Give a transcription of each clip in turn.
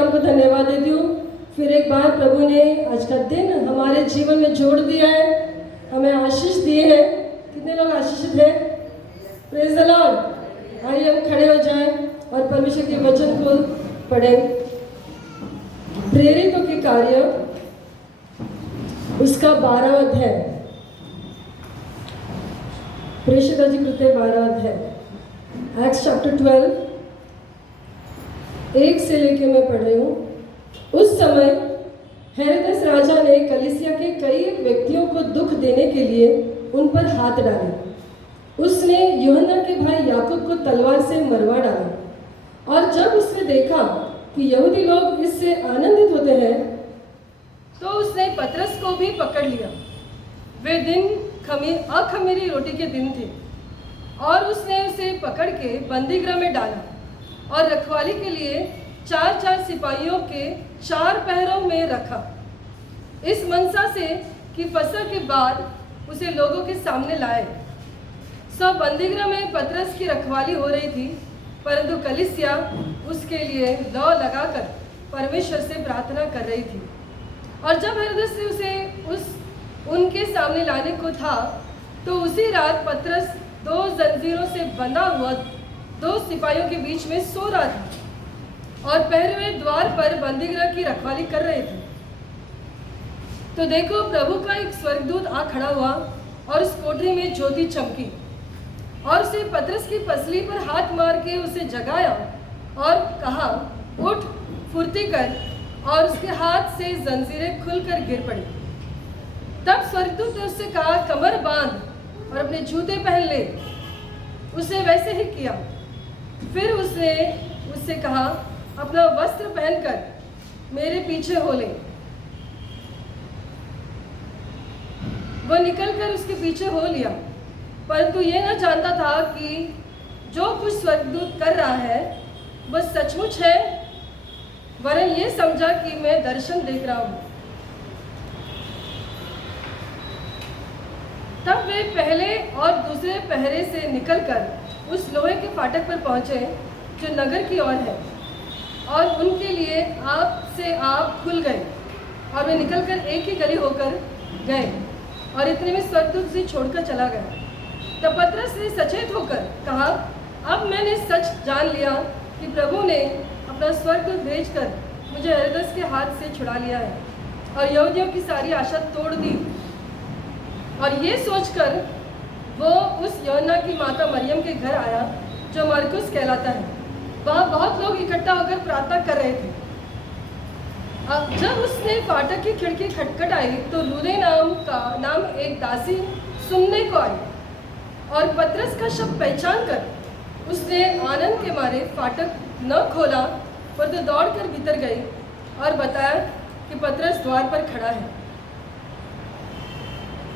नाम को धन्यवाद देती हूँ। फिर एक बार प्रभु ने आज का दिन हमारे जीवन में जोड़ दिया है, हमें आशीष दिए हैं। कितने लोग आशीषित हैं? Praise the Lord. आइए हम खड़े हो जाएं और परमेश्वर के वचन को पढ़ें। प्रेरितों के कार्य उसका 12वां अध्याय, प्रेषितों की कृत्य 12वां अध्याय, एक्ट्स चैप्टर 12 1 से लेके मैं पढ़ रही हूँ। उस समय हेरोदेस राजा ने कलीसिया के कई व्यक्तियों को दुख देने के लिए उन पर हाथ डाले। उसने यूहन्ना के भाई याकूब को तलवार से मरवा डाला। और जब उसने देखा कि यहूदी लोग इससे आनंदित होते हैं, तो उसने पतरस को भी पकड़ लिया। वे दिन अखमीरी रोटी के दिन थे और उसने उसे पकड़ के बंदीगृह में डाला और रखवाली के लिए 4 सिपाहियों के 4 पहरों में रखा, इस मनसा से कि फसह के बाद उसे लोगों के सामने लाए। सब बंदीगृह में पतरस की रखवाली हो रही थी, परंतु कलीसिया उसके लिए लौ लगाकर परमेश्वर से प्रार्थना कर रही थी। और जब हेरोदेस ने उसे उनके सामने लाने को था, तो उसी रात पतरस 2 जंजीरों से बंधा हुआ 2 सिपाहियों के बीच में सो रहा था और पहरेदार द्वार पर बंदीगृह की रखवाली कर रहे थे। तो देखो, प्रभु का एक स्वर्गदूत आ खड़ा हुआ और उस कोठरी में ज्योति चमकी और उसे पतरस की पसली पर हाथ मार के उसे जगाया और कहा, उठ, फुर्ती कर। और उसके हाथ से जंजीरें खुलकर गिर पड़ी। तब स्वर्गदूत ने उससे कहा, कमर बांध और अपने जूते पहन ले। उसने वैसे ही किया। फिर उसने उससे कहा, अपना वस्त्र पहनकर मेरे पीछे हो ले। वह निकलकर उसके पीछे हो लिया, परंतु यह न जानता था कि जो कुछ स्वर्गदूत कर रहा है वह सचमुच है, वरन ये समझा कि मैं दर्शन देख रहा हूँ। तब वे पहले और दूसरे पहरे से निकलकर उस लोहे के फाटक पर पहुंचे जो नगर की ओर है, और उनके लिए आप से आप खुल गए और वे निकलकर एक ही गली होकर गए, और इतने में स्वर्गदूत से छोड़कर चला गया। तब पतरस ने सचेत होकर कहा, अब मैंने सच जान लिया कि प्रभु ने अपना स्वर्गदूत भेजकर मुझे हेरोदेस के हाथ से छुड़ा लिया है और यहूदियों की सारी आशा तोड़ दी। और ये सोचकर वो उस यूहन्ना की माता मरियम के घर आया जो मरकुस कहलाता है। वहाँ बहुत लोग इकट्ठा होकर प्रार्थना कर रहे थे। अब जब उसने फाटक की खिड़की खटखटाई, तो लूदे नाम एक दासी सुनने को आई, और पतरस का शब्द पहचान कर उसने आनंद के मारे फाटक न खोला, पर तो दौड़कर भीतर गई और बताया कि पतरस द्वार पर खड़ा है।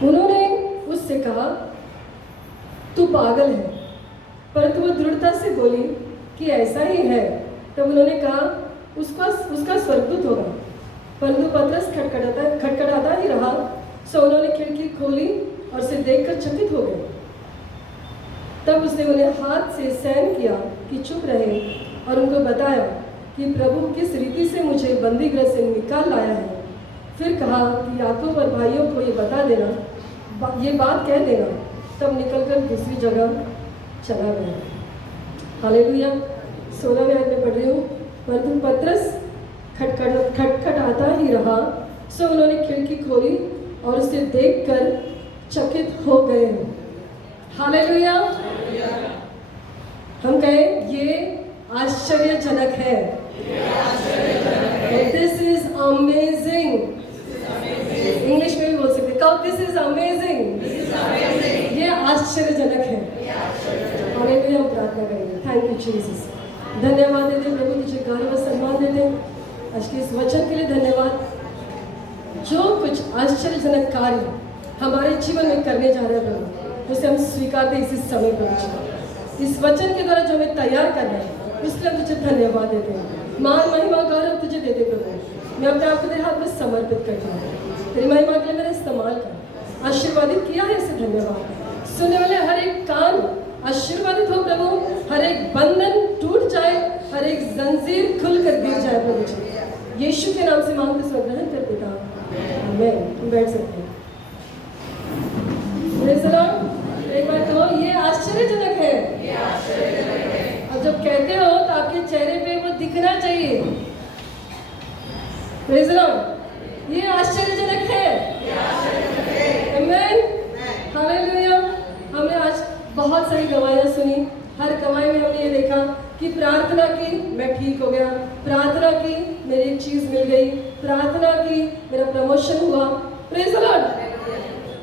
उन्होंने उससे कहा, तू पागल है, परंतु वह दृढ़ता से बोली कि ऐसा ही है। तब उन्होंने कहा, उसका स्वर्गदूत होगा। परंतु पतरस खटखटाता ही रहा। सो उन्होंने खिड़की खोली और उसे देखकर चकित हो गए। तब उसने उन्हें हाथ से सहन किया कि चुप रहे और उनको बताया कि प्रभु किस रीति से मुझे बंदीगृह से निकाल लाया है। फिर कहा कि याकूब और भाइयों को ये बता देना, ये बात कह देना। तब निकलकर दूसरी जगह चला गया। हालेलुया। 16वें आयत में पढ़ रही हूँ। परंतु पतरस खटखटाता ही रहा। सो उन्होंने खिड़की खोली और उसे देखकर चकित हो गए। हालेलुया। हम कहें, ये आश्चर्यजनक है। This is amazing. इंग्लिश में भी बोल सकते, कब दिस इज अमेजिंग। ये आश्चर्यजनक है। हालेलुया। हम प्रार्थना करेंगे। Thank you Jesus. धन्यवाद देते प्रभु, तुझे गौरव व सम्मान देते आज के इस वचन के लिए। धन्यवाद। जो कुछ आश्चर्यजनक कार्य हमारे जीवन में करने जा रहे हैं प्रभु, उसे हम स्वीकारते इसी समय प्रभु। इस वचन के द्वारा जो हमें तैयार कर रहे हैं, उसके लिए तुझे धन्यवाद देते हैं। मान महिमा गौरव तुझे देते प्रभु। मैं अपने आप को तेरे हाथ में समर्पित करता हूँ। तेरी महिमा के लिए मेरा इस्तेमाल कर। आशीर्वादित किया है, इसे धन्यवाद। सुनने वाले हर एक कान आशीर्वादित हो प्रभु। हर एक बंधन टूट जाए, हर एक जंजीर खुलकर गिर जाए प्रभु जी। यीशु के नाम से मांगते स्वर ग्रहण कर पिता, आमीन। तुम बैठ सकते हैं। Praise the Lord। एक बार कहो, ये आश्चर्यजनक है। अब जब कहते हो तो आपके चेहरे पे वो दिखना चाहिए। Praise the Lord। ये आश्चर्यजनक है। आमीन, हालेलुया। हमने आज बहुत सारी गवाहियाँ सुनी। हर गवाही में हमने ये देखा कि प्रार्थना की, मैं ठीक हो गया, प्रार्थना की, मेरी एक चीज़ मिल गई, प्रार्थना की, मेरा प्रमोशन हुआ। Praise the Lord.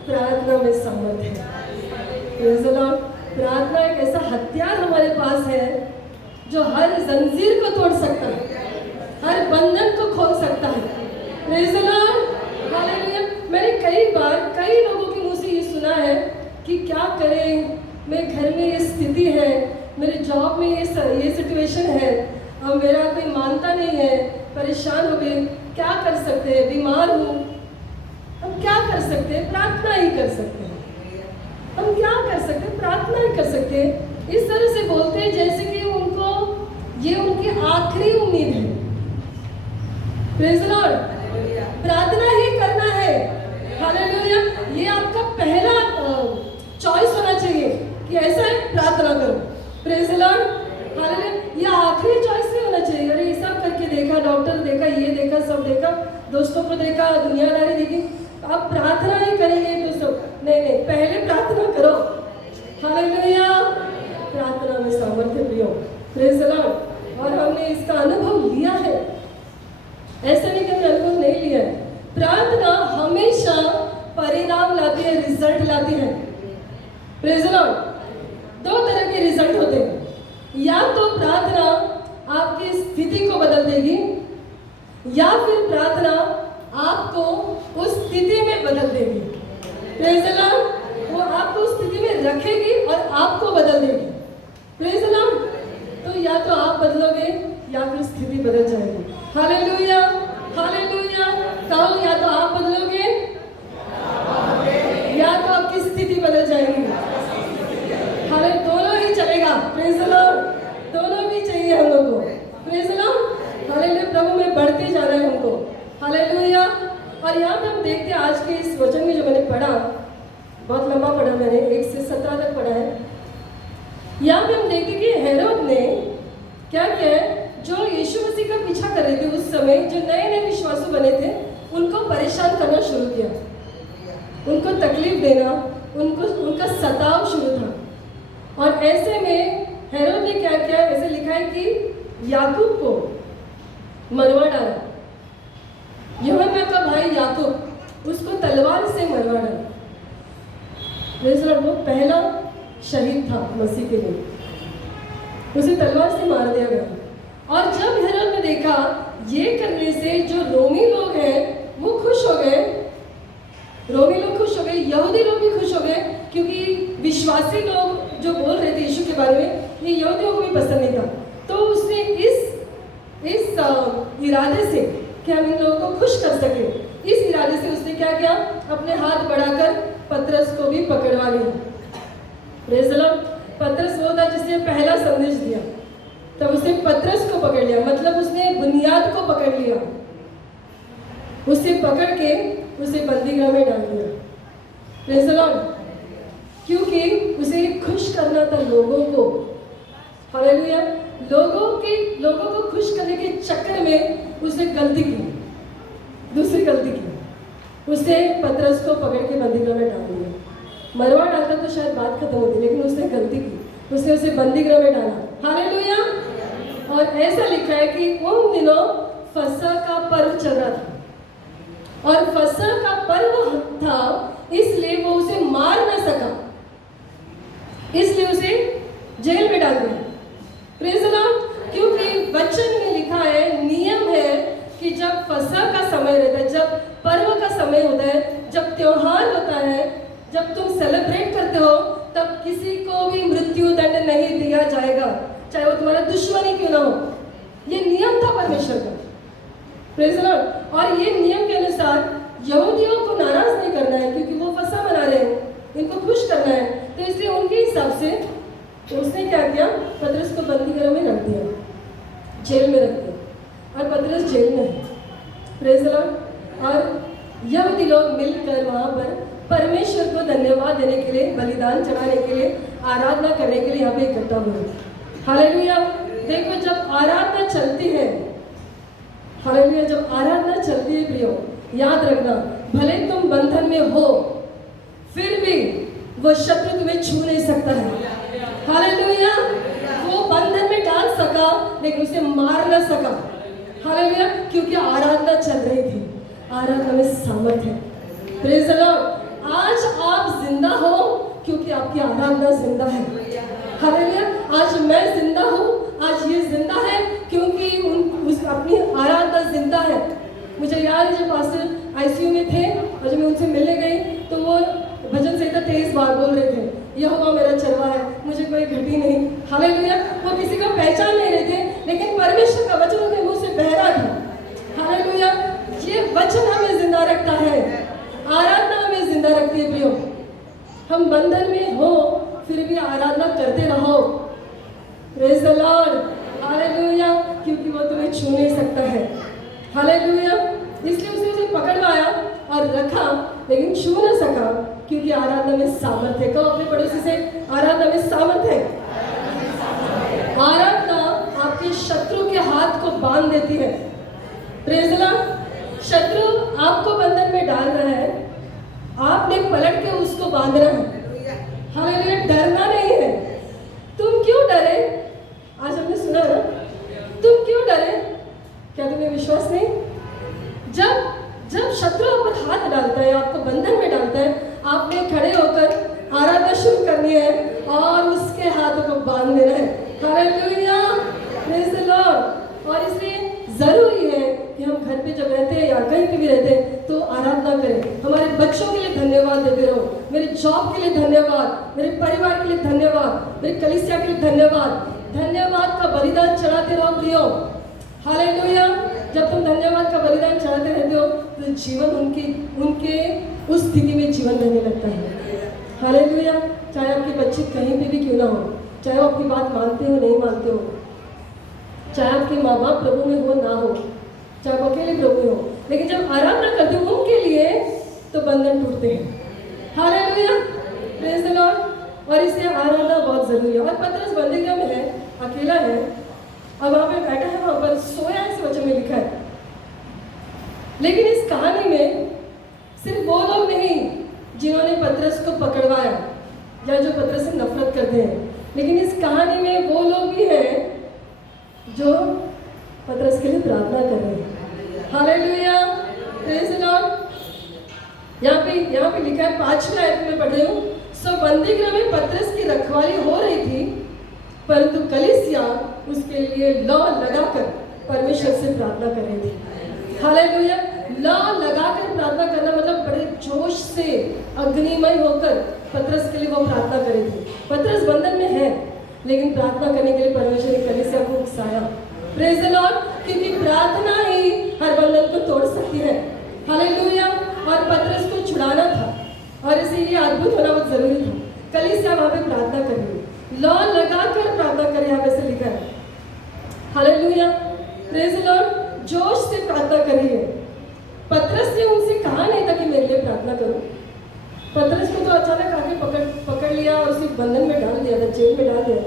प्रार्थना में सामर्थ है। Praise the Lord. प्रार्थना एक ऐसा हथियार हमारे पास है जो हर जंजीर को तोड़ सकता है, हर बंधन को खोल सकता है। Praise the Lord, hallelujah. मैंने कई बार कई लोगों के मुंह से ये सुना है कि क्या करें, मेरे घर में ये स्थिति है, मेरे जॉब में ये सिचुएशन है, अब मेरा कोई मानता नहीं है, परेशान हो गए, क्या कर सकते हैं, बीमार हूँ। हम क्या कर सकते हैं? प्रार्थना ही कर सकते हैं। हम क्या कर सकते हैं? प्रार्थना ही कर सकते हैं। इस तरह से बोलते हैं जैसे कि उनको ये उनकी आखिरी उम्मीद है। Praise the Lord. प्रार्थना ही करना है। हालेलुया। ये आपका पहला चॉइस होना चाहिए कि ऐसा है, प्रार्थना करो। Praise the Lord, hallelujah. ये आखिरी चॉइस नहीं होना चाहिए। अरे ये सब करके देखा, डॉक्टर देखा, ये देखा, सब देखा, दोस्तों को देखा, दुनियादारी देखी, आप प्रार्थना नहीं करेंगे दोस्तों, नहीं, पहले प्रार्थना करो। हालेलुया। प्रार्थना में सामर्थ्य प्रियो। Praise the Lord. और हमने इसका अनुभव लिया है, ऐसा नहीं कि हमने अनुभव नहीं लिया है। प्रार्थना हमेशा परिणाम लाती है, रिजल्ट लाती है। Praise the Lord. दो तरह के रिजल्ट होते हैं, या तो प्रार्थना आपकी स्थिति को बदल देगी, या फिर प्रार्थना आपको उस स्थिति में बदल देगी। Praise the Lord. वो आपको उस स्थिति में रखेगी और आपको बदल देगी। Praise the Lord. तो या तो आप बदलोगे या फिर स्थिति बदल जाएगी। Hallelujah, hallelujah. कहो, या तो आप बदलोगे या तो आपकी स्थिति बदल जाएगी। हाले दोनों ही चलेगा। Praise the Lord. दोनों भी चाहिए हम लोगों को। Praise the Lord. हालेलुया। प्रभु में बढ़ते जाना है हमको। हालेलुया। और यहाँ पे हम देखते हैं आज के इस वचन में जो मैंने पढ़ा, बहुत लंबा पढ़ा मैंने, 1 से 17 तक पढ़ा है। यहाँ पे हम देखते कि हेरोद ने क्या किया है, जो यीशु मसीह का पीछा कर रहे थे उस समय, जो नए नए विश्वासु बने थे, उनको परेशान करना शुरू किया, उनको तकलीफ देना, उनका सताव शुरू था। और ऐसे में हेरोद ने क्या किया, ऐसे लिखा है कि याकूब को मरवा डाला। यूहन्ना का भाई याकूब, उसको तलवार से मरवा डाला। वो पहला शहीद था मसीह के लिए, उसे तलवार से मार दिया गया। और जब हेरोद ने देखा ये करने से जो रोमी लोग हैं वो खुश हो गए, रोमी लोग खुश हो गए, यहूदी लोग भी खुश हो गए, क्योंकि विश्वासी लोग जो बोल रहे थे यीशु के बारे में, ये यहूदियों को भी पसंद नहीं था। तो उसने इस इरादे से कि हम इन लोगों को खुश कर सके, इस इरादे से उसने क्या किया, अपने हाथ बढ़ाकर पतरस को भी पकड़वा लिया। Praise the Lord. पतरस वो था जिसने पहला संदेश दिया, तब उसने पतरस को पकड़ लिया, मतलब उसने बुनियाद को पकड़ लिया, उसे पकड़ के उसे बंदीगृह में डाल दिया। Praise the Lord. क्योंकि उसे खुश करना था लोगों को। हालेलुया। लोगों को खुश करने के चक्कर में उसने गलती की, दूसरी गलती की, उसे पतरस को पकड़ के बंदीगृह में डाल दिया। मरवा डालता तो शायद बात खत्म होती, लेकिन उसने गलती की, उसने उसे बंदीगृह में डाला। हालेलुया। और ऐसा लिखा है कि उन दिनों फसह का पर्व चल रहा था, और फसह का पर्व था इसलिए वो उसे मार न सका, इसलिए उसे जेल में डाल दिया। Praise the Lord. क्योंकि वचन में लिखा है, नियम है कि जब फसह का समय रहता है, जब पर्व का समय होता है, जब त्योहार होता है, जब तुम सेलिब्रेट करते हो, तब किसी को भी मृत्यु दंड नहीं दिया जाएगा, चाहे वो तुम्हारा दुश्मन ही क्यों ना हो। ये नियम था परमेश्वर का। Praise the Lord. और ये नियम के अनुसार यहूदियों को नाराज नहीं करना है, क्योंकि वो फसह मना रहे हैं, इनको खुश करना है, तो इसलिए उनके हिसाब से उसने क्या किया, पतरस को बंदीगृह में रख दिया, जेल में रख दिया। और पतरस जेल में है। Praise the Lord. और यहूदी लोग मिलकर वहाँ पर परमेश्वर को धन्यवाद देने के लिए, बलिदान चढ़ाने के लिए, आराधना करने के लिए यहाँ पे इकट्ठा हुए। हालेलुया। देखो जब आराधना चलती है, हालेलुया, जब आराधना चलती है प्रियो, याद रखना, भले तुम बंधन में हो फिर भी वो शत्रु तुम्हें छू नहीं सकता है। हालेलुया। वो बंधन में डाल सका लेकिन उसे मार न सका। हालेलुया, क्योंकि आराधना चल रही थी। आराधना में सामर्थ है। Praise the Lord. आज आप जिंदा हो क्योंकि आपकी आराधना जिंदा है। हालेलुया। आज मैं जिंदा हूँ, आज ये जिंदा है क्योंकि अपनी आराधना जिंदा है। मुझे याद है जब पास्टर आईसीयू में थे और जब मैं उनसे मिलने गई तो वो भजन संहिता 23 बार बोल रहे थे, यहोवा मेरा चरवा है, मुझे कोई घटी नहीं। हालेलुया। वो किसी को पहचान नहीं रहे थे लेकिन परमेश्वर का वचन उनके मुंह से बह रहा था। हालेलुया। ये वचन हमें जिंदा रखता है, आराधना हमें जिंदा रखती है प्रियो। हम बंधन में हो फिर भी आराधना करते रहो। Praise the Lord. हालेलुया। क्योंकि वो तुम्हें छू नहीं सकता है। हालेलुया। इसलिए उसने उसे पकड़वाया और रखा लेकिन छू न सका क्योंकि आराधना में सामर्थ है। कहो अपने पड़ोसी से, आराधना में सामर्थ है। आराधना आपके शत्रु के हाथ को बांध देती है। Praise the Lord. शत्रु आपको बंधन में डाल रहा है, आपने पलट के उसको बांधना है। हालेलुया। डरना नहीं है। तुम क्यों डरे? आज हमने सुना ना, तुम क्यों डरे? क्या तुम्हें विश्वास नहीं? जब शत्रु आप पर हाथ डालता है, आपको बंधन में डालता है, आपने खड़े होकर आराधना शुरू करनी है और उसके हाथों को बांध देना है। हालेलुया। Praise the Lord. और इसलिए जरूरी है कि हम घर पे जब रहते हैं या कहीं पे भी रहते हैं तो आराधना करें। हमारे बच्चों के लिए धन्यवाद देते रहो, मेरे जॉब के लिए धन्यवाद, मेरे परिवार के लिए धन्यवाद, मेरे कलीसिया के लिए धन्यवाद। धन्यवाद का बलिदान चढ़ाते रहो प्रियो। हालेलुया। जब तुम धन्यवाद का बलिदान चढ़ाते रहते हो तो जीवन उनके उस स्थिति में जीवन रहने लगता है। हालेलुया। चाहे आपके बच्चे कहीं पे भी क्यों ना हो, चाहे वो आपकी बात मानते हो नहीं मानते हो, चाहे आपके माँ बाप प्रभु में हो ना हो, चाहे वो अकेले प्रभु में हो, लेकिन जब आराधना करते हो उनके लिए तो बंधन टूटते हैं। हालेलुया। Praise the Lord. और इसलिए आराधना बहुत जरूरी है। और पतरस बंदीगृह में है, अकेला है, अब वहाँ पे बैठा है, वहाँ पर सोया इस वचन में लिखा है। लेकिन इस कहानी में सिर्फ वो लोग नहीं जिन्होंने पतरस को पकड़वाया या जो पतरस से नफरत करते हैं, लेकिन इस कहानी में वो लोग भी हैं जो पतरस के लिए प्रार्थना कर रहे हैं। हालेलुया। Praise the Lord. यहाँ पे लिखा है, 5वीं आयत में पढ़ रही हूँ। सो बंदीगृह में पतरस की रखवाली हो रही थी परंतु कलीसिया उसके लिए लौ लगाकर परमेश्वर से प्रार्थना कर रही थी। हालेलुया। लौ लगाकर प्रार्थना करना मतलब बड़े जोश से अग्निमय होकर पतरस के लिए वो प्रार्थना कर रही थी। पतरस बंधन में है लेकिन प्रार्थना करने के लिए परमेश्वर ने कलीसिया को उकसाया। Praise the Lord. क्योंकि प्रार्थना ही हर बंधन को तोड़ सकती है। हालेलुया। और पतरस को छुड़ाना था और इसीलिए अद्भुत होना बहुत जरूरी था। कलीसिया वहाँ पे प्रार्थना कर रही है, लौ लगाकर प्रार्थना कर, यहाँ पे से लिखा है। हालेलुया। Praise the Lord. जोश से प्रार्थना कर रही है। पतरस ने उनसे कहा नहीं था कि मेरे लिए प्रार्थना करो। पतरस को तो अचानक आके पकड़ लिया और उसे बंधन में डाल दिया था, जेल में डाल दिया,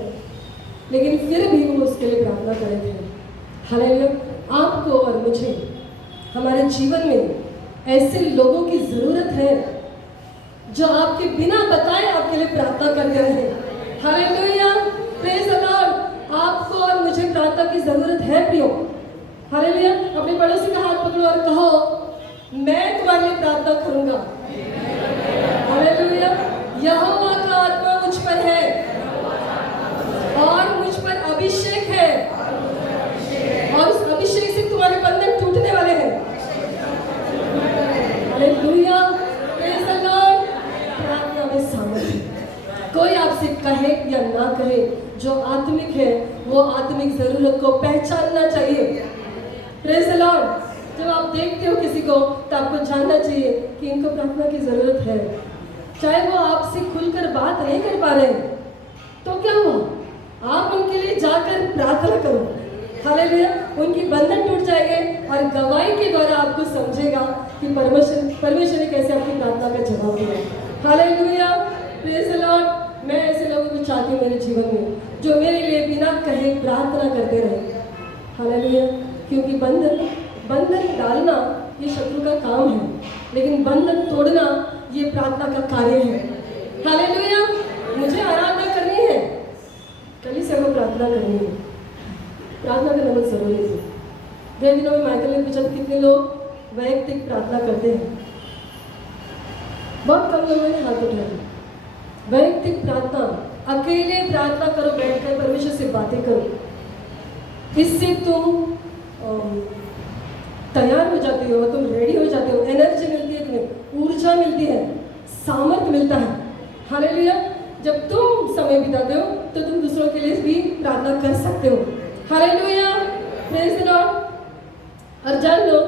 लेकिन फिर भी वो उसके लिए प्रार्थना कर रहे थे। हालेलुया। आपको और मुझे हमारे जीवन में ऐसे लोगों की जरूरत है जो आपके बिना बताए आपके लिए प्रार्थना करते रहे। हालेलुया। Praise the Lord. आपको और मुझे प्रार्थना की जरूरत है प्रियो। हालेलुया। अपने पड़ोसी का हाथ पकड़ो और कहो, मैं तुम्हारे लिए प्रार्थना करूंगा। हालेलुया। यहोवा का आत्मा मुझ पर है और मुझ पर अभिषेक है और उस अभिषेक से तुम्हारे बंधन टूटने वाले हैं। हालेलुया। Praise the Lord. प्रार्थना में सामर्थ है। कोई आपसे कहे या ना कहे, जो आत्मिक है वो आत्मिक जरूरत को पहचानना चाहिए। Praise the Lord. जब आप देखते हो किसी को तो आपको जानना चाहिए कि इनको प्रार्थना की जरूरत है। चाहे वो आपसे खुलकर बात नहीं कर पा रहे तो क्या हुआ, आप उनके लिए जाकर प्रार्थना करो। हालेलुया। उनकी बंधन टूट जाएंगे और गवाही के द्वारा आपको कि परमेश्वर ने कैसे आपकी प्रार्थना का जवाब दिया। Hallelujah, praise the Lord. मैं ऐसे लोगों को चाहती हूँ मेरे जीवन में जो मेरे लिए बिना कहे प्रार्थना करते रहे। हालेलुया, क्योंकि बंधन डालना ये शत्रु का काम है, लेकिन बंधन तोड़ना ये प्रार्थना का कार्य है। हालेलुया, मुझे आराधना करनी है, कलीसिया को प्रार्थना करनी है। प्रार्थना करना बहुत जरूरी है। गए दिनों में माइकल ने पूछा कितने लोग वैयक्तिक प्रार्थना करते हैं। बहुत कम लोगों ने हाथ उठाया। वैयक्तिक प्रार्थना, अकेले प्रार्थना करो, बैठकर परमेश्वर से बातें करो। इससे तुम तैयार हो जाते हो, तुम रेडी हो जाते हो, एनर्जी मिलती है, तुम्हें ऊर्जा मिलती है, सामर्थ मिलता है। हालेलुया, जब तुम समय बिताते हो तो तुम दूसरों के लिए भी प्रार्थना कर सकते हो। Hallelujah, praise the Lord. और जान लो,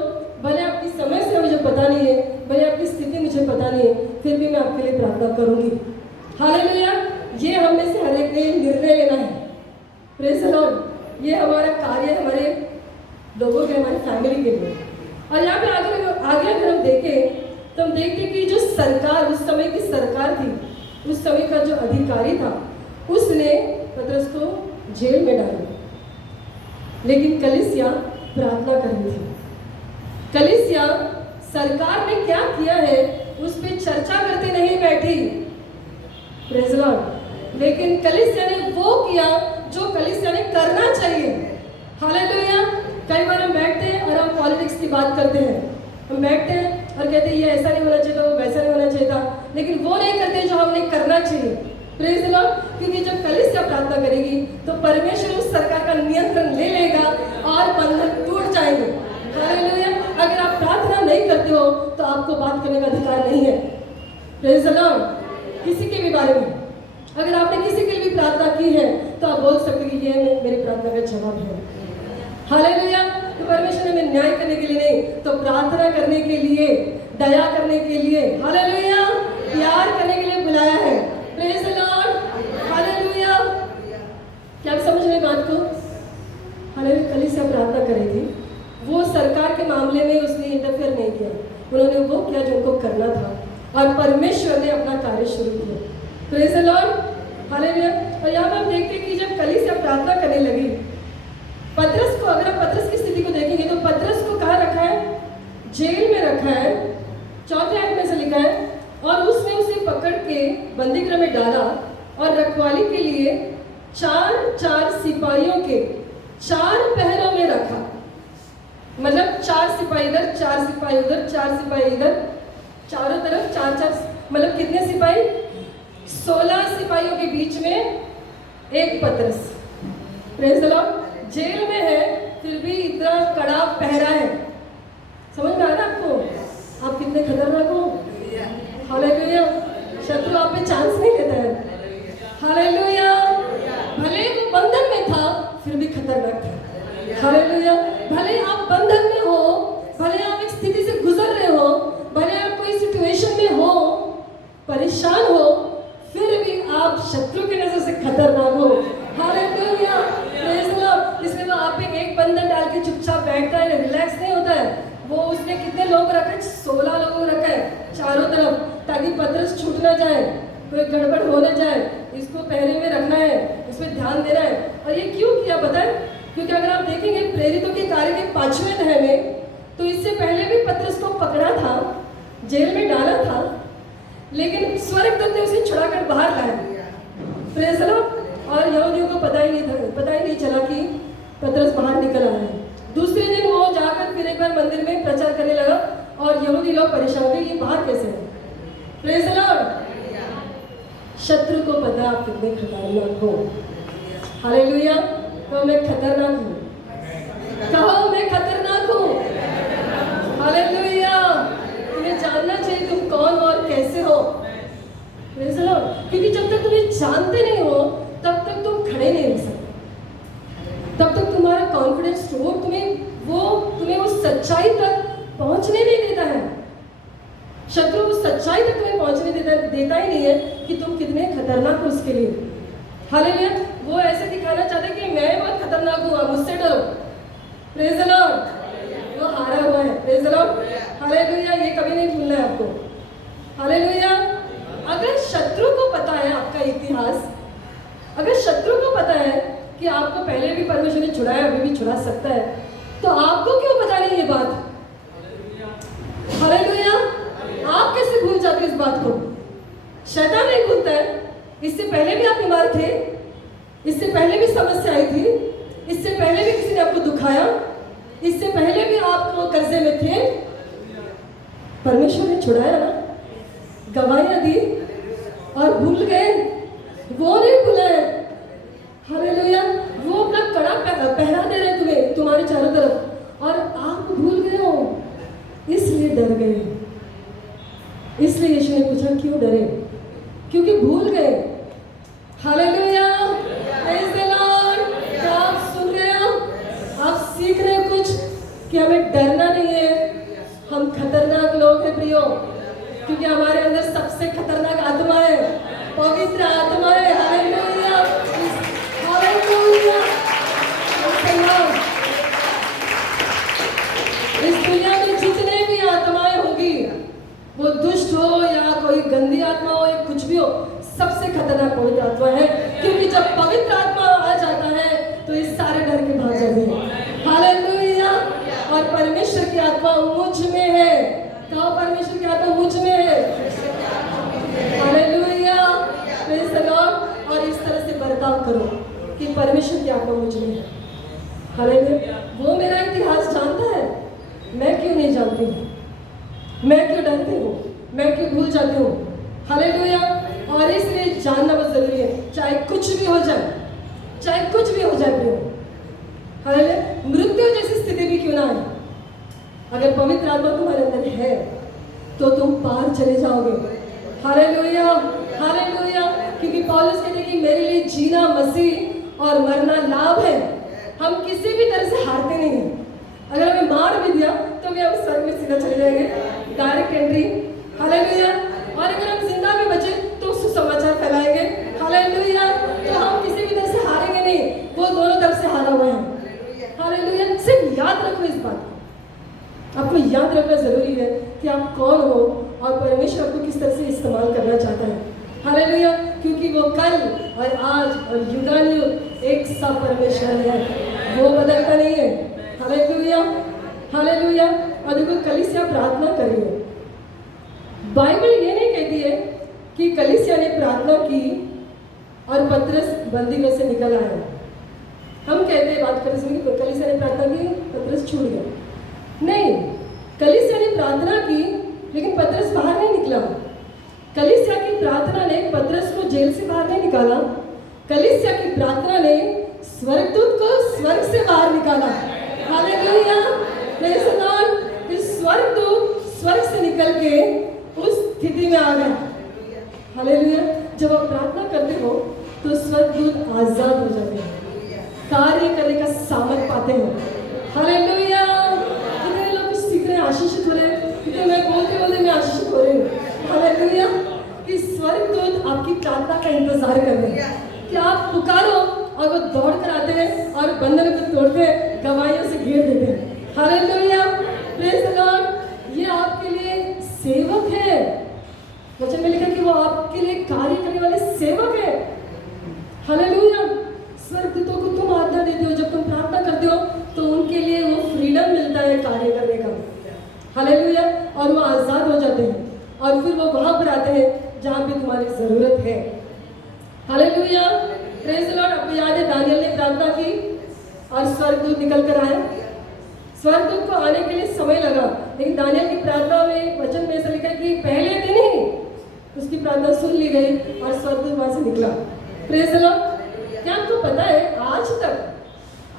भले आपकी समस्या मुझे पता नहीं है, भले आपकी स्थिति मुझे पता नहीं है, फिर भी मैं आपके लिए प्रार्थना करूंगी। हालेलुया, ये हम में से हर एक ने निर्णय लेना है। प्रेज द लॉर्ड, ये हमारा कार्य है, हमारे लोगों के, हमारी फैमिली के लिए। और यहाँ पे आगे अगर हम देखें तो हम देखते कि जो सरकार, उस समय की सरकार थी, उस समय का जो अधिकारी था, उसने पतरस को जेल में डाला, लेकिन कलीसिया प्रार्थना कर रही थी। कलीसिया सरकार ने क्या किया है उस पर चर्चा करते नहीं बैठी, प्रेज़ द लॉर्ड, लेकिन कलीसिया ने वो किया जो कलीसिया ने करना चाहिए। हालेलुया। कई बार हम बैठते हैं और हम पॉलिटिक्स की बात करते हैं, हम बैठते हैं और कहते हैं ये ऐसा नहीं होना चाहिए था, वो वैसा नहीं होना चाहिए था, लेकिन वो नहीं करते जो हमें करना चाहिए। प्रेज़ द लॉर्ड, क्योंकि जब कलीसिया प्रार्थना करेगी तो परमेश्वर उस सरकार का नियंत्रण ले लेगा और बंधन टूट जाएंगे। हालेलुया। अगर आप प्रार्थना नहीं करते हो तो आपको बात करने का अधिकार नहीं है। प्रेज़ द लॉर्ड, किसी के भी बारे में अगर आपने किसी के लिए भी प्रार्थना की है तो आप बोल सकते हैं कि ये मेरी प्रार्थना का जवाब है। हालेलुया। तो परमेश्वर ने हमें न्याय करने के लिए नहीं, तो प्रार्थना करने के लिए, दया करने के लिए, हालेलुया, प्यार करने के लिए बुलाया है। Praise the Lord, hallelujah. क्या आप समझ रहे बात को? हालेलुया। कलीसिया प्रार्थना करेगी, वो सरकार के मामले में उसने इंटरफेयर नहीं किया, उन्होंने वो किया जो उनको करना था और परमेश्वर ने अपना कार्य शुरू किया। Praise the Lord, hallelujah. और यहाँ पर हम देखते हैं कि जब कलीसिया प्रार्थना करने लगी, पतरस को, अगर आप पतरस की स्थिति को देखेंगे तो पतरस को कहाँ रखा है? जेल में रखा है। 4 आयत में से लिखा है, और उसने उसे पकड़ के बंदीगृह में डाला और रखवाली के लिए 4 सिपाहियों के 4 पहरों में रखा। मतलब 4 सिपाही इधर, 4 सिपाही उधर, 4 सिपाही इधर, चारों तरफ 4, मतलब कितने सिपाही? 16 सिपाहियों के बीच में एक पतरस। Praise the Lord. जेल में है फिर भी इतना कड़ा पहरा है। समझ में आ रहा है आपको? आप कितने खतरनाक हो। हालेलुया। शत्रु आप पे चांस नहीं लेता है। हालेलुया। भले वो बंधन में था फिर भी खतरनाक था। हालेलुया। भले आप बंधन में हो, भले आप एक स्थिति से गुजर रहे हो, भले आप कोई सिचुएशन में हो, परेशान हो, फिर भी आप शत्रु की नजर से खतरनाक हो। हालेलुया। Praise the Lord. इसलिए वो आप पे एक बंधन डाल के चुपचाप बैठता है, रिलैक्स नहीं होता है। वो उसने कितने लोग रखे? 16 लोगों रखा है चारों तरफ, ताकि पतरस छूट ना जाए, कोई गड़बड़ हो ना जाए। इसको पहरे में रखना है, इसमें ध्यान देना है। और ये क्यों किया बताएं? क्योंकि अगर आप देखेंगे प्रेरितों के कार्य के 5वें अध्याय में, तो इससे पहले भी पतरस को पकड़ा था, जेल में डाला था, लेकिन स्वर्गदूत ने उसे छुड़ाकर बाहर लाया। Praise the Lord. और यहूदियों को पता ही नहीं चला कि पतरस बाहर निकल आया है। दूसरे दिन वो जाकर फिर एक बार मंदिर में प्रचार करने लगा और यहूदी लोग परेशान हुए, ये बाहर कैसे है? Praise the Lord. शत्रु को पता आप कितने खतरनाक हो। हालेलुया। तो मैं खतरनाक हूँ, कहो मैं खतरनाक हूँ। हालेलुया। तुम्हें जानना चाहिए तुम कौन और कैसे हो। Praise the Lord. क्योंकि जब तक तुम्हें जानते नहीं हो तब तक तुम खड़े नहीं रह सकते, तब तक तुम्हारा कॉन्फिडेंस स्टोर तुम्हें उस सच्चाई तक पहुंचने नहीं देता है। शत्रु उस सच्चाई तक तुम्हें पहुंचने देता ही नहीं है कि तुम कितने खतरनाक हो उसके लिए। हालेलुया। वो ऐसे दिखाना चाहते कि मैं बहुत खतरनाक हूँ, मुझसे डरो। Praise the Lord. वो हारा हुआ है। Praise the Lord. हालेलुया। कभी नहीं भूलना है आपको। हालेलुया। अगर शत्रु को पता है आपका इतिहास, अगर शत्रु को पता है कि आपको पहले भी परमेश्वर ने छुड़ाया, अभी भी छुड़ा सकता है, तो आपको क्यों पता नहीं ये बात? हालेलुया। आप कैसे भूल जाते इस बात को? शैतान नहीं भूलता है। इससे पहले भी आप बीमार थे, इससे पहले भी समस्या आई थी, इससे पहले भी किसी ने आपको दुखाया, इससे पहले भी आप कर्जे में थे, परमेश्वर ने छुड़ाया ना, गवाहियां दी और भूल गए? वो नहीं भूला है। हालेलुया। वो अपना कड़ा पहरा दे रहे तुम्हें, तुम्हारे चारों तरफ, और आप भूल गए हो, इसलिए डर गए। इसलिए यीशु ने पूछा क्यों डरे? क्योंकि भूल गए। हालेलुया। Praise the Lord. क्या आप सुन रहे हो? आप सीख रहे हो कुछ कि हमें डरना नहीं है। हम खतरनाक लोग हैं प्रियो, क्योंकि हमारे अंदर सबसे खतरनाक आत्मा है, पवित्र आत्मा है। हालेलुया। हालेलुया। इस दुनिया में जितने भी आत्माएं होंगी, वो दुष्ट हो या कोई गंदी आत्मा हो या कुछ भी हो, सबसे खतरनाक पवित्र आत्मा है। क्योंकि जब पवित्र आत्मा आ जाता है तो ये सारे डर के भाग जाते हैं। हालेलुया। और परमेश्वर की आत्मा मुझ में है। कहो परमेश्वर की आत्मा मुझ में है। हालेलुया। Praise the Lord. और इस तरह से बर्ताव करो कि परमेश्वर की आत्मा मुझ में है। हालेलुया। वो मेरा इतिहास जानता है, मैं क्यों नहीं जानती हूँ? मैं क्यों डरती हूँ? मैं क्यों भूल जाती हूँ? हालेलुया। और इसलिए जानना बहुत जरूरी है, चाहे कुछ भी हो जाए, चाहे कुछ भी हो जाए प्रियो। हालेलुया। मृत्यु जैसी स्थिति भी क्यों ना आए, अगर पवित्र आत्मा तुम्हारे अंदर है तो तुम पार चले जाओगे। हालेलुया। हालेलुया। क्योंकि पौलुस कहते हैं कि मेरे लिए जीना मसीह और मरना लाभ है। हम किसी भी तरह से हारते नहीं हैं। अगर हमें मार भी दिया तो भी हम स्वर्ग में सीधा चले जाएंगे, डायरेक्ट एंट्री। हालेलुया। और अगर हम जिंदा भी बचे तो सुसमाचार फैलाएंगे। हालेलुया। तो हम किसी भी तरह से हारेंगे नहीं, वो दोनों तरफ से हारा हुआ है। हालेलुया। सिर्फ याद रखो इस बात को, आपको याद रखना जरूरी है कि आप कौन हो और परमेश्वर आपको किस तरह से इस्तेमाल करना चाहता है। हालेलुया। क्योंकि वो कल और आज और युगानुयुग एक सा परमेश्वर है, वो बदलता नहीं है। हालेलुया। हालेलुया। और देखो कलीसिया प्रार्थना करिए। बाइबल ये नहीं कहती है कि कलीसिया ने प्रार्थना की और पतरस बंदीगृह से निकल आया। हम कहते हैं बात करते समय कलीसिया ने प्रार्थना की, पतरस छूट गया। नहीं, कलीसिया ने प्रार्थना की लेकिन पतरस बाहर नहीं निकला। कलीसिया की प्रार्थना ने पतरस को जेल से बाहर नहीं निकाला। कलीसिया की प्रार्थना ने स्वर्गदूत को स्वर्ग से बाहर निकाला। हालेलुया। Praise the Lord. इस स्वर्गदूत स्वर्ग से निकल के उस स्थिति में आ गया। हालेलुया। जब आप प्रार्थना करते हो तो स्वर्गदूत आजाद हो जाते हैं, कार्य करने का सामर्थ पाते हैं। हालेलुया। कितने लोग कुछ सीख रहे हैं, आशीषित हो रहे हैं। कितने मैं बोलते बोलते मैं आशीषित हो रही हूँ। हालेलुया। कि स्वर्गदूत आपकी प्रार्थना का इंतजार कर रहे हैं कि आप पुकारो और वो दौड़ कर आते हैं और बंधन को तोड़ते हैं, गवाहियों से घेर देते हैं। हालेलुया। Praise the Lord. ये आपके लिए सेवक है। वचन में लिखा कि वो आपके लिए कार्य करने वाले सेवक है। हालेलुया। स्वर्गदूतों को तुम आज्ञा देते हो, जब तुम प्रार्थना करते हो तो उनके लिए वो फ्रीडम मिलता है कार्य करने का। हालेलुया। और वो आजाद हो जाते हैं और फिर वो वहां पर आते हैं जहां पे तुम्हारी जरूरत है। हालेलुया। Praise the Lord. आपको याद है दानियल ने प्रार्थना की और स्वर्गदूत निकल कर आया। स्वर्गदूत को आने के लिए समय लगा, लेकिन दानियल की प्रार्थना में वचन में ऐसा लिखा कि पहले दिन ही उसकी प्रार्थना सुन ली गई और स्वर्गदूत वहां से निकला। Praise the Lord. क्या आपको पता है आज तक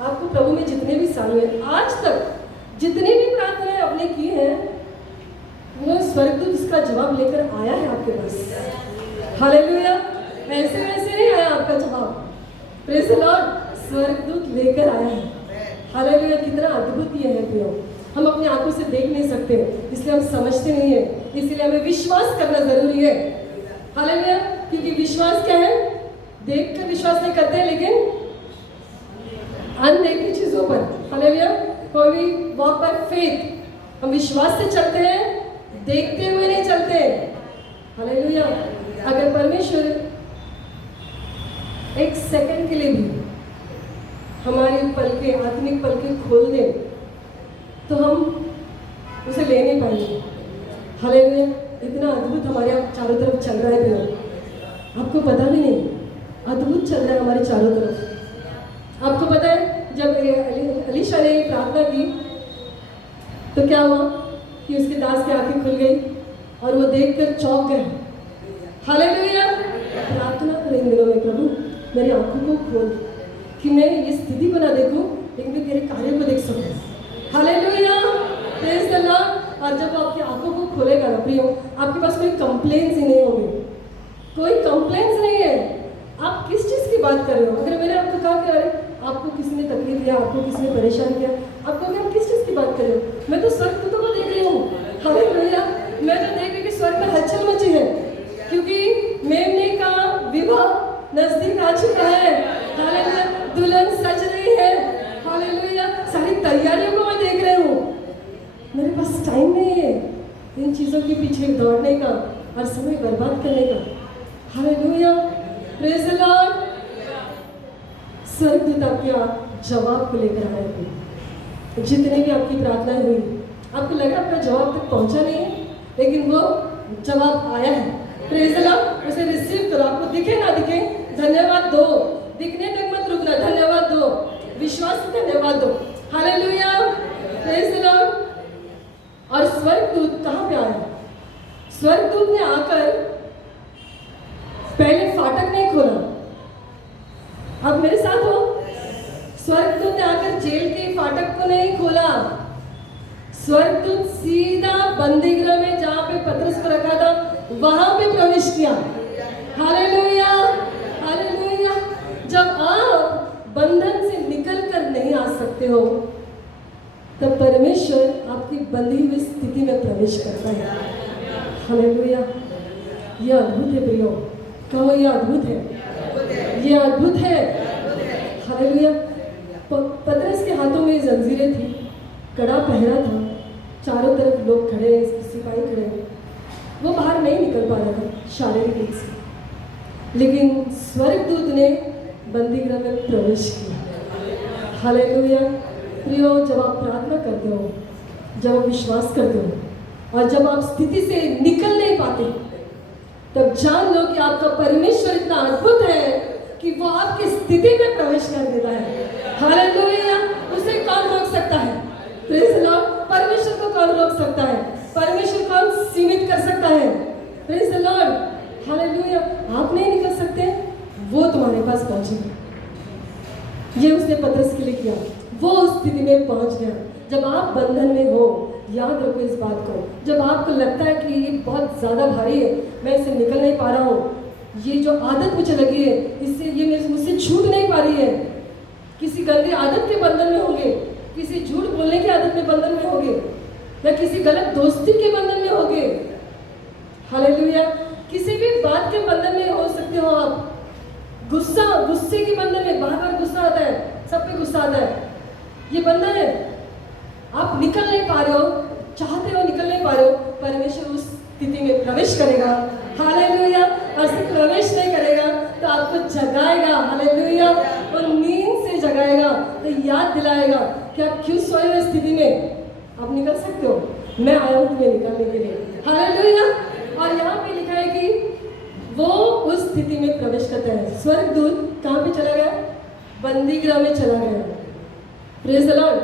आपको प्रभु में जितने भी साल हुए, आज तक जितनी भी प्रार्थनाएं आपने की हैं, वो स्वर्गदूत इसका जवाब लेकर आया है आपके पास। हालेलुया। ऐसे वैसे नहीं आया आपका जवाब। Praise the Lord. स्वर्गदूत लेकर आया है। हालेलुया। कितना अद्भुत ये है प्रियो। हम अपनी आंखों से देख नहीं सकते, इसलिए हम समझते नहीं है, इसलिए हमें विश्वास करना जरूरी है। हालेलुया। क्योंकि विश्वास क्या है? देख कर विश्वास नहीं करते, लेकिन अनदेखी चीजों पर। Hallelujah. We walk by faith. हम विश्वास से चलते हैं देखते हुए नहीं चलते। हालेलुया। अगर परमेश्वर एक सेकंड के लिए भी हमारी पलके, आत्मिक पलके खोल दे तो हम उसे ले नहीं पाएंगे। हालेलुया। इतना अद्भुत हमारे चारों तरफ चल रहा है प्रियो, आपको पता भी नहीं, अद्भुत चल रहा है हमारे चारों तरफ। आपको पता है जब अलीशा ने प्रार्थना की तो क्या हुआ कि उसके दास की आंखें खुल गई और वो देखकर चौंक गए। हालेलुया। प्रार्थना करें इन दिनों में, प्रभु मेरी आंखों को खोल कि मैं ये स्थिति को ना देखूं लेकिन मैं तेरे कार्य को देख सकूं। हालेलुया। Praise the Lord. और जब आपकी आंखों को खोलेगा ना प्रियो, आपके पास कोई कंप्लेंट्स ही नहीं होंगे, कोई कंप्लेंट्स नहीं है। आप किस चीज़ की बात कर रहे हो? अगर मैंने आपको कहा कि अरे आपको किसी ने तकलीफ दिया, आपको किसी ने परेशान किया, आपको मैं किस चीज़ की बात कर रहे हो? मैं तो स्वर्गदूतों को देख रही हूँ। हालेलुया। मैं तो देख रही कि स्वर्ग में हलचल मची है, क्योंकि मेमने का विवाह नजदीक आ चुका है। हालेलुया। दुल्हन सज रही है। हालेलुया। सारी तैयारियों को मैं देख रही हूँ। मेरे पास टाइम नहीं है इन चीज़ों के पीछे दौड़ने का और समय बर्बाद करने का। हालेलुया। Praise the Lord. स्वर्गदूत आपके जवाब को लेकर आए थे। जितनी भी आपकी प्रार्थनाएं हुई, आपको लगा आपका जवाब तक पहुंचा नहीं है, लेकिन वो जवाब आया है। Praise the Lord. उसे रिसीव करो। आपको दिखे ना दिखे, धन्यवाद दो। दिखने तक मत रुकना, धन्यवाद दो। विश्वास से धन्यवाद दो। हालेलुया। Praise the Lord. और स्वर्गदूत कहाँ पे आया? स्वर्गदूत ने आकर पहले फाटक नहीं खोला। आप मेरे साथ हो? स्वर्गदूत ने आकर जेल के फाटक को नहीं खोला। स्वर्गदूत सीधा बंदीगृह में जहाँ पे पतरस को रखा था वहां पे प्रवेश किया। हालेलुया। हालेलुया। जब आप बंधन से निकल कर नहीं आ सकते हो तब परमेश्वर आपकी बंधी हुई स्थिति में प्रवेश करता है। हालेलुया। यह अद्भुत है प्रियो, कहो यह अद्भुत है, यह अद्भुत है। हालेलुया। पतरस के हाथों में जंजीरें थी, कड़ा पहरा था, चारों तरफ लोग खड़े, सिपाही खड़े, वो बाहर नहीं निकल पा रहा था शारीरिक रूप से, लेकिन स्वर्गदूत ने बंदीगृह में प्रवेश किया। हालेलुया। प्रियो, जब आप प्रार्थना करते हो, जब आप विश्वास करते हो और जब आप स्थिति से निकल नहीं पाते, तब जान लो कि आपका परमेश्वर इतना अद्भुत है कि वो आपकी स्थिति में प्रवेश कर देता है। हालेलुया। उसे कौन रोक सकता है? Praise the Lord. परमेश्वर को कौन रोक सकता है? परमेश्वर कौन सीमित कर सकता है? Praise the Lord. हालेलुया। आप नहीं निकल सकते, वो तुम्हारे पास पहुंचेगा। ये उसने पतरस के लिए किया, वो उस स्थिति में पहुंच गया। जब आप बंधन में हो, याद रखो इस बात को, जब आपको लगता है कि ये बहुत ज़्यादा भारी है, मैं इससे निकल नहीं पा रहा हूँ, ये जो आदत मुझे लगी है इससे ये मुझसे छूट नहीं पा रही है, किसी गंदी आदत के बंधन में होंगे, किसी झूठ बोलने की आदत में बंधन में होंगे, या किसी गलत दोस्ती के बंधन में होंगे। हालेलुया। किसी भी बात के बंधन में हो सकते हो आप। गुस्से के बंधन में बार बार गुस्सा आता है, सब पे गुस्सा आता है, ये बंधन है। आप निकल नहीं पा रहे हो, चाहते हो निकल नहीं पा रहे हो, परमेश्वर उस स्थिति में प्रवेश करेगा। हालेलुया। और सिर्फ प्रवेश नहीं करेगा तो आपको जगाएगा। हालेलुया। और नींद से जगाएगा तो याद दिलाएगा कि आप क्यों सोए हुए स्थिति में, आप निकल सकते हो, मैं आया हूँ तुम्हें निकालने के लिए। हालेलुया। और यहाँ पे लिखा है कि वो उस स्थिति में प्रवेश करता है। स्वर्गदूत कहाँ पे चला गया? बंदीगृह में चला गया। Praise the Lord.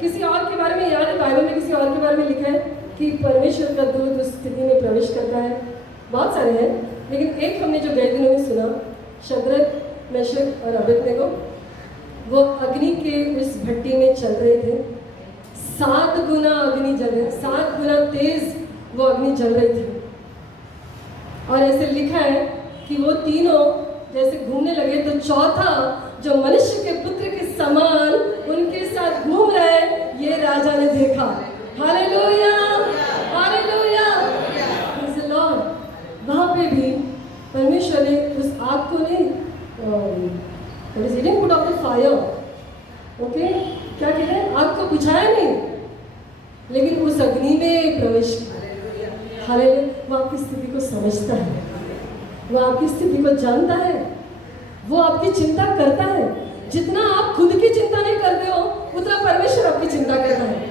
किसी और के बारे में याद है, बाइबल में किसी और के बारे में लिखा है कि परमेश्वर का दूत उस स्थिति में प्रवेश करता है। बहुत सारे हैं, लेकिन एक हमने जो गए दिनों में सुना, शद्रक, मेशक और अबेदनगो, वो अग्नि के उस भट्टी में चल रहे थे। 7 गुना अग्नि जल रही, 7 गुना तेज वो अग्नि जल रही थी। और ऐसे लिखा है कि वो तीनों जैसे घूमने लगे तो चौथा जो मनुष्य के पुत्र के समान उनके साथ घूम रहा है, ये राजा ने देखा। Hallelujah. Hallelujah. Praise the Lord. वहाँ पे भी परमेश्वर ने उस आग को नहीं put off the fire, okay, क्या कहते हैं, आग को बुझाया नहीं, लेकिन उस अग्नि में प्रवेश किया। हालेलुया। वो आपकी स्थिति को समझता है, वो आपकी स्थिति को जानता है, वो आपकी चिंता करता है। जितना आप खुद की चिंता नहीं करते हो उतना परमेश्वर आपकी चिंता करता है।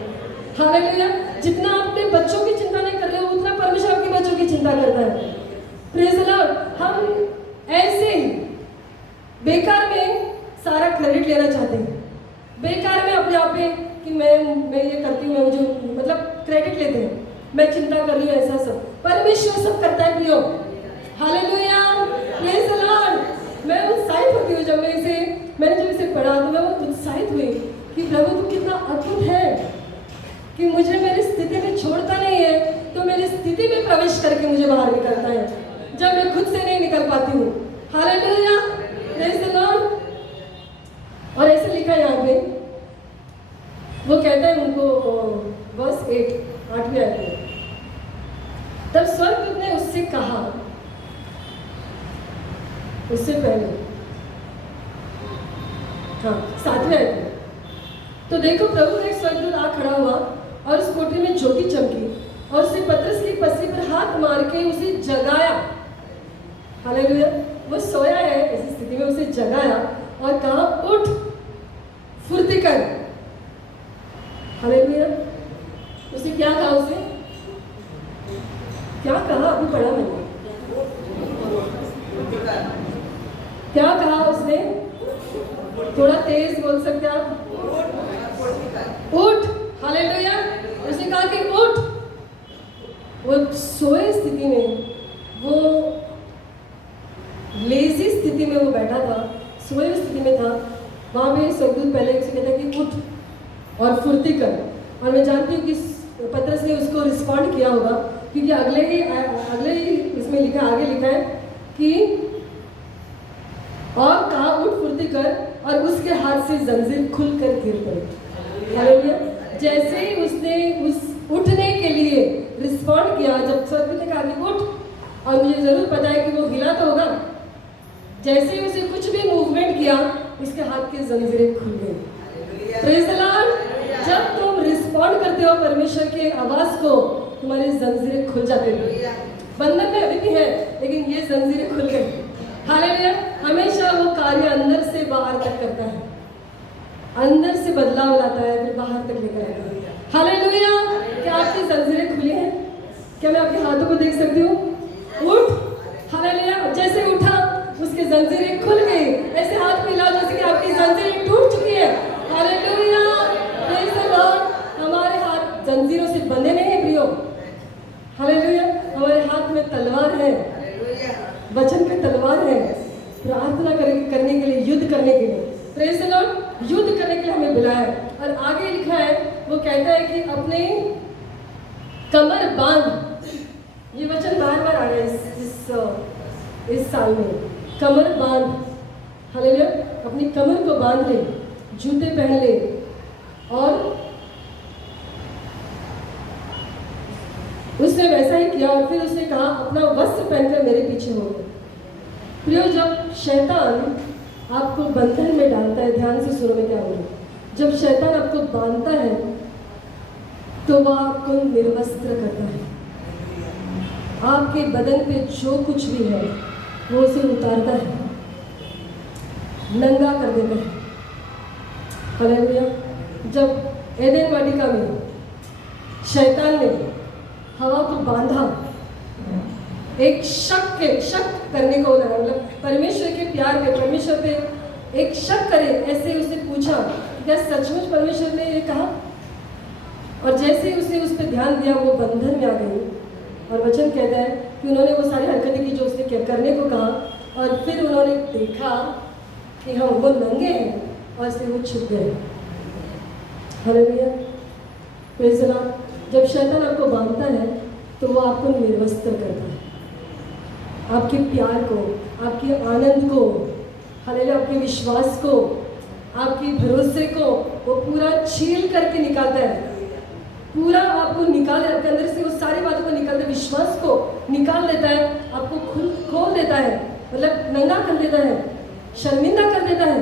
हालेलुया। जितना आप अपने बच्चों की चिंता नहीं कर रहे हो उतना परमेश्वर आपके बच्चों की चिंता करता है। Praise the Lord. हम ऐसे ही बेकार में सारा क्रेडिट लेना चाहते हैं, बेकार में अपने आप पे कि मैं ये करती हूँ, मैं मुझे मतलब क्रेडिट लेते हैं, मैं चिंता कर रही हूँ, ऐसा सब। परमेश्वर सब करता है प्रियो। हालेलुया। Praise the Lord. मैं उत्साहित होती हूँ जब मैंने जब इसे पढ़ा तो मैं बहुत उत्साहित हुई कि प्रभु तू कितना अद्भुत है कि मुझे मेरी स्थिति में छोड़ता नहीं है, तो मेरी स्थिति में प्रवेश करके मुझे बाहर निकलता है जब मैं खुद से नहीं निकल पाती हूँ। हालेलुया। Praise the Lord. और ऐसे लिखा है यहाँ पे, वो कहता है उनको वर्स 8वें आयत में, तब स्वर्गदूत ने उससे कहा, उससे पहले 7वें आयत में, तो देखो प्रभु का एक स्वर्गदूत आ खड़ा हुआ और उस कोठरी में ज्योति चमकी और उसे पतरस की पसली पर हाथ मार के उसे जगाया। हालेलुया। वो सोया है, ऐसी स्थिति में उसे जगाया और कहा उठ फुर्ती कर। हालेलुया। उसे क्या कहा, उसे क्या कहा, अभी पढ़ा मैंने, क्या कहा उसने? थोड़ा तेज बोल सकते आप? उठ। हालेलुया। उसने कहा कि उठ। वो सोए स्थिति में, वो लेजी स्थिति में वो बैठा था, सोए स्थिति में था, वहां पे स्वर्गदूत पहले उसे कहता है कि उठ और फुर्ती कर। और मैं जानती हूँ कि पतरस ने उसको रिस्पॉन्ड किया होगा, क्योंकि अगले ही इसमें लिखा, आगे लिखा है कि और कहा उठ फुर्ती कर, और उसके हाथ से जंजीर खुलकर गिर पड़ी। हालेलुया। जैसे ही उसने उस उठने के लिए रिस्पॉन्ड किया, जब स्वर्गदूत ने कहा कि उठ, और मुझे जरूर पता है कि वो हिला तो होगा, जैसे ही उसे कुछ भी मूवमेंट किया उसके हाथ की जंजीरें खुल गई। Praise the Lord. जब तुम रिस्पॉन्ड करते हो परमेश्वर के आवाज को, तुम्हारी जंजीरें खुल जाती हैं। बंधन में अभी भी है, लेकिन ये जंजीरें खुल गई। हालेलुया। हमेशा वो कार्य अंदर से बाहर तक करता है, अंदर से बदलाव लाता है, फिर बाहर तक लेकर आता है। हालेलुया। क्या आपकी जंजीरें खुली हैं? क्या मैं आपके हाथों को देख सकती हूँ? उठ। हालेलुया। जैसे उठा उसके जंजीरें खुल गई। ऐसे हाथ मिला जैसे कि आपकी जंजीरें टूट चुकी है। हालेलुया। Praise the Lord. हमारे हाथ जंजीरों से बंधे नहीं है प्रियो। हालेलुया। हमारे हाथ में तलवार है, वचन की तलवार है, प्रार्थना करने के लिए, युद्ध करने के लिए। Praise the Lord. युद्ध करने के लिए हमें बुलाया। और आगे लिखा है, वो कहता है कि अपने कमर बांध। ये वचन बार बार आ रहा है इस साल में, कमर बांध। हालेलुया। अपनी कमर को बांध ले, जूते पहन ले, और उसने वैसा ही किया। और फिर उसने कहा अपना वस्त्र पहनकर मेरे पीछे हो गए। प्रियो, जब शैतान आपको बंधन में डालता है, ध्यान से सुनो मैं क्या बोलूं, जब शैतान आपको बांधता है तो वह आपको निर्वस्त्र करता है। आपके बदन पे जो कुछ भी है वो उसे उतारता है, नंगा कर देता है। हालेलुया। जब एदेन वाटिका में शैतान ने हवा को बांधा, एक शक करने को लगा, मतलब परमेश्वर के प्यार पे, परमेश्वर पे एक शक करे, ऐसे उसने पूछा क्या सचमुच परमेश्वर ने ये कहा? और जैसे ही उसने उस पर ध्यान दिया वो बंधन में आ गई। और वचन कहता है कि उन्होंने वो सारी हरकतें की जो उसने करने को कहा, और फिर उन्होंने देखा कि हाँ वो नंगे हैं, और से वो छुप गए। हालेलुया। Praise the Lord. जब शैतान आपको बांधता है तो वो आपको निर्वस्त्र करता है, आपके प्यार को, आपके आनंद को, हालेलुया, आपके विश्वास को, आपके भरोसे को वो पूरा छील करके निकालता है। पूरा आपको निकाल, आपके अंदर से वो सारी बातों को निकालता है, विश्वास को निकाल देता है, आपको खोल देता है, मतलब नंगा कर देता है, शर्मिंदा कर देता है।